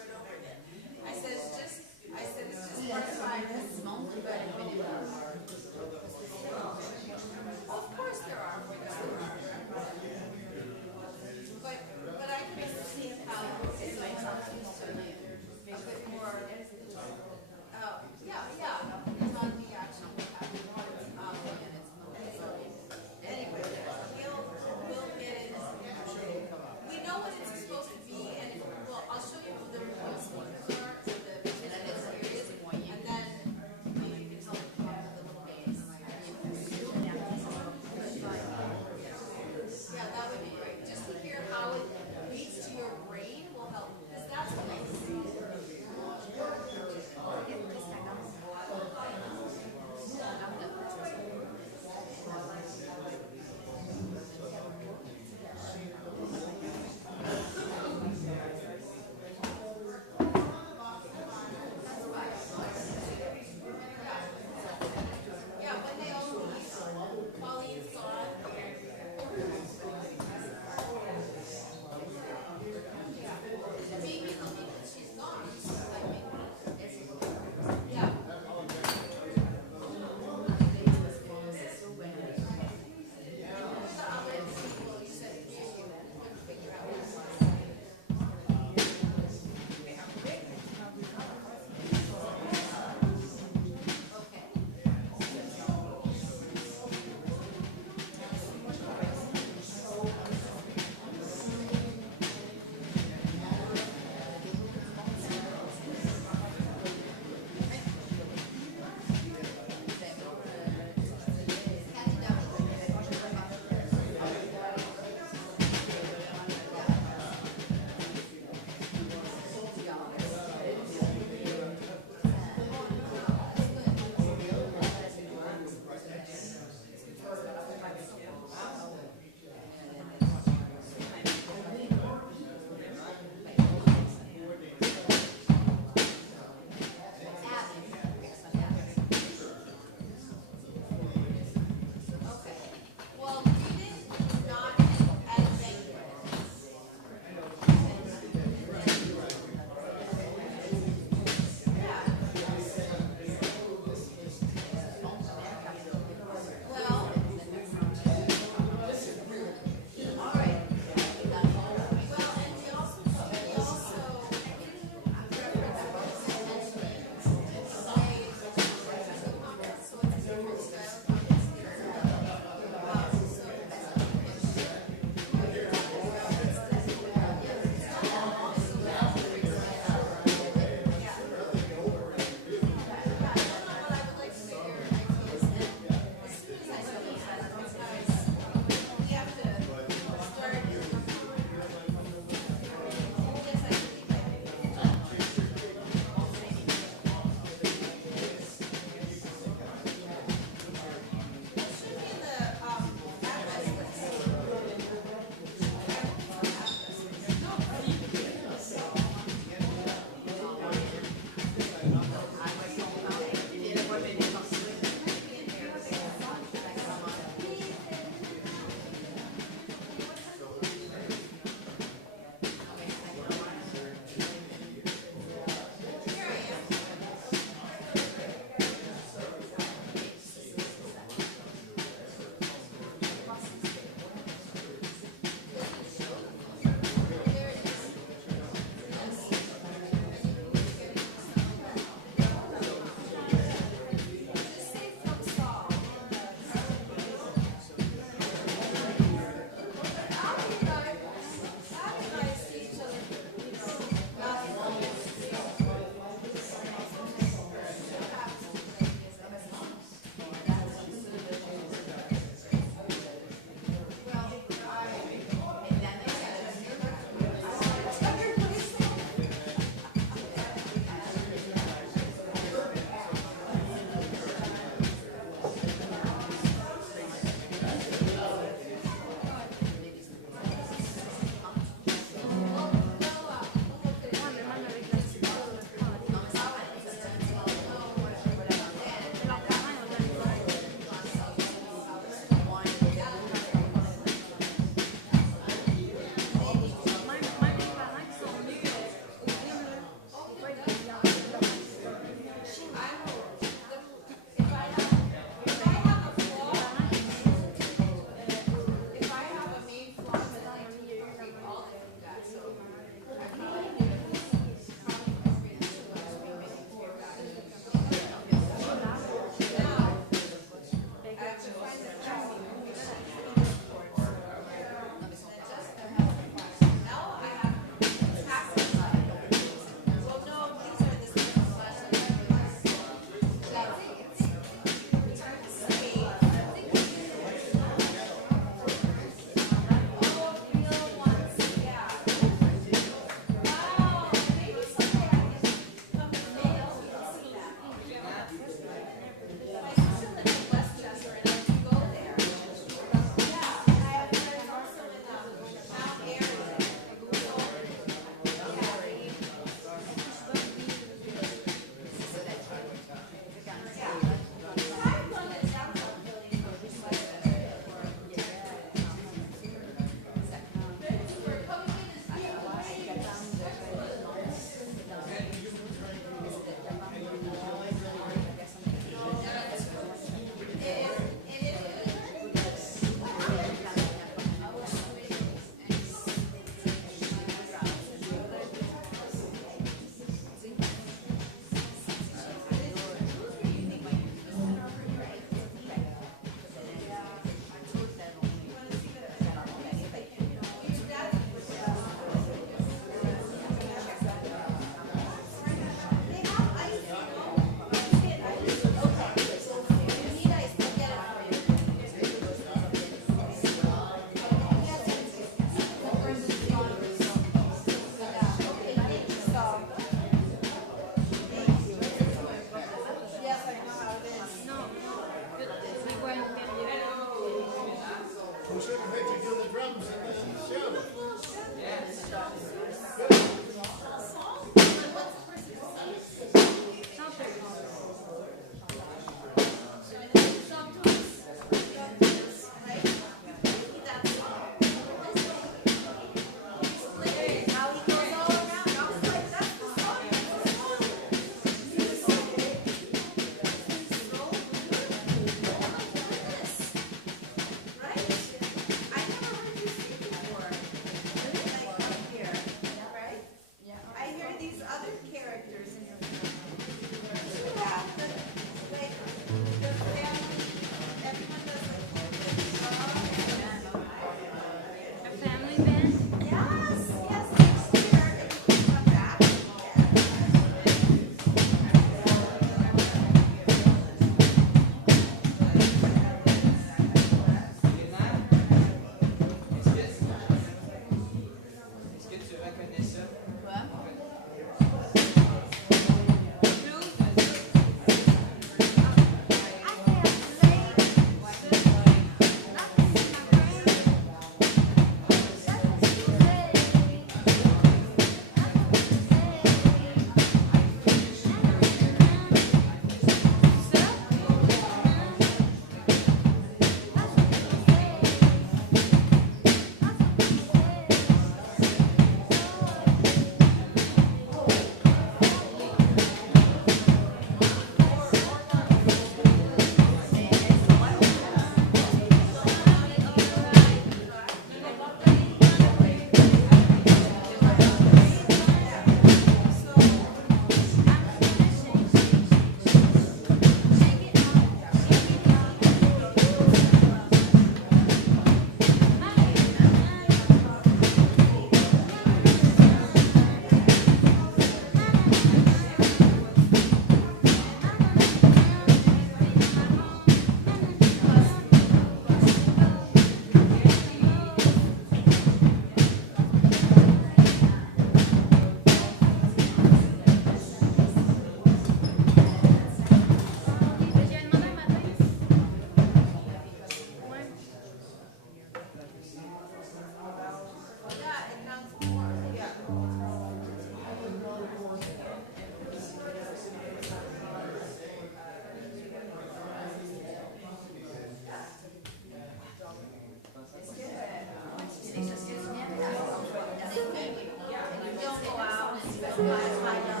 satisfied.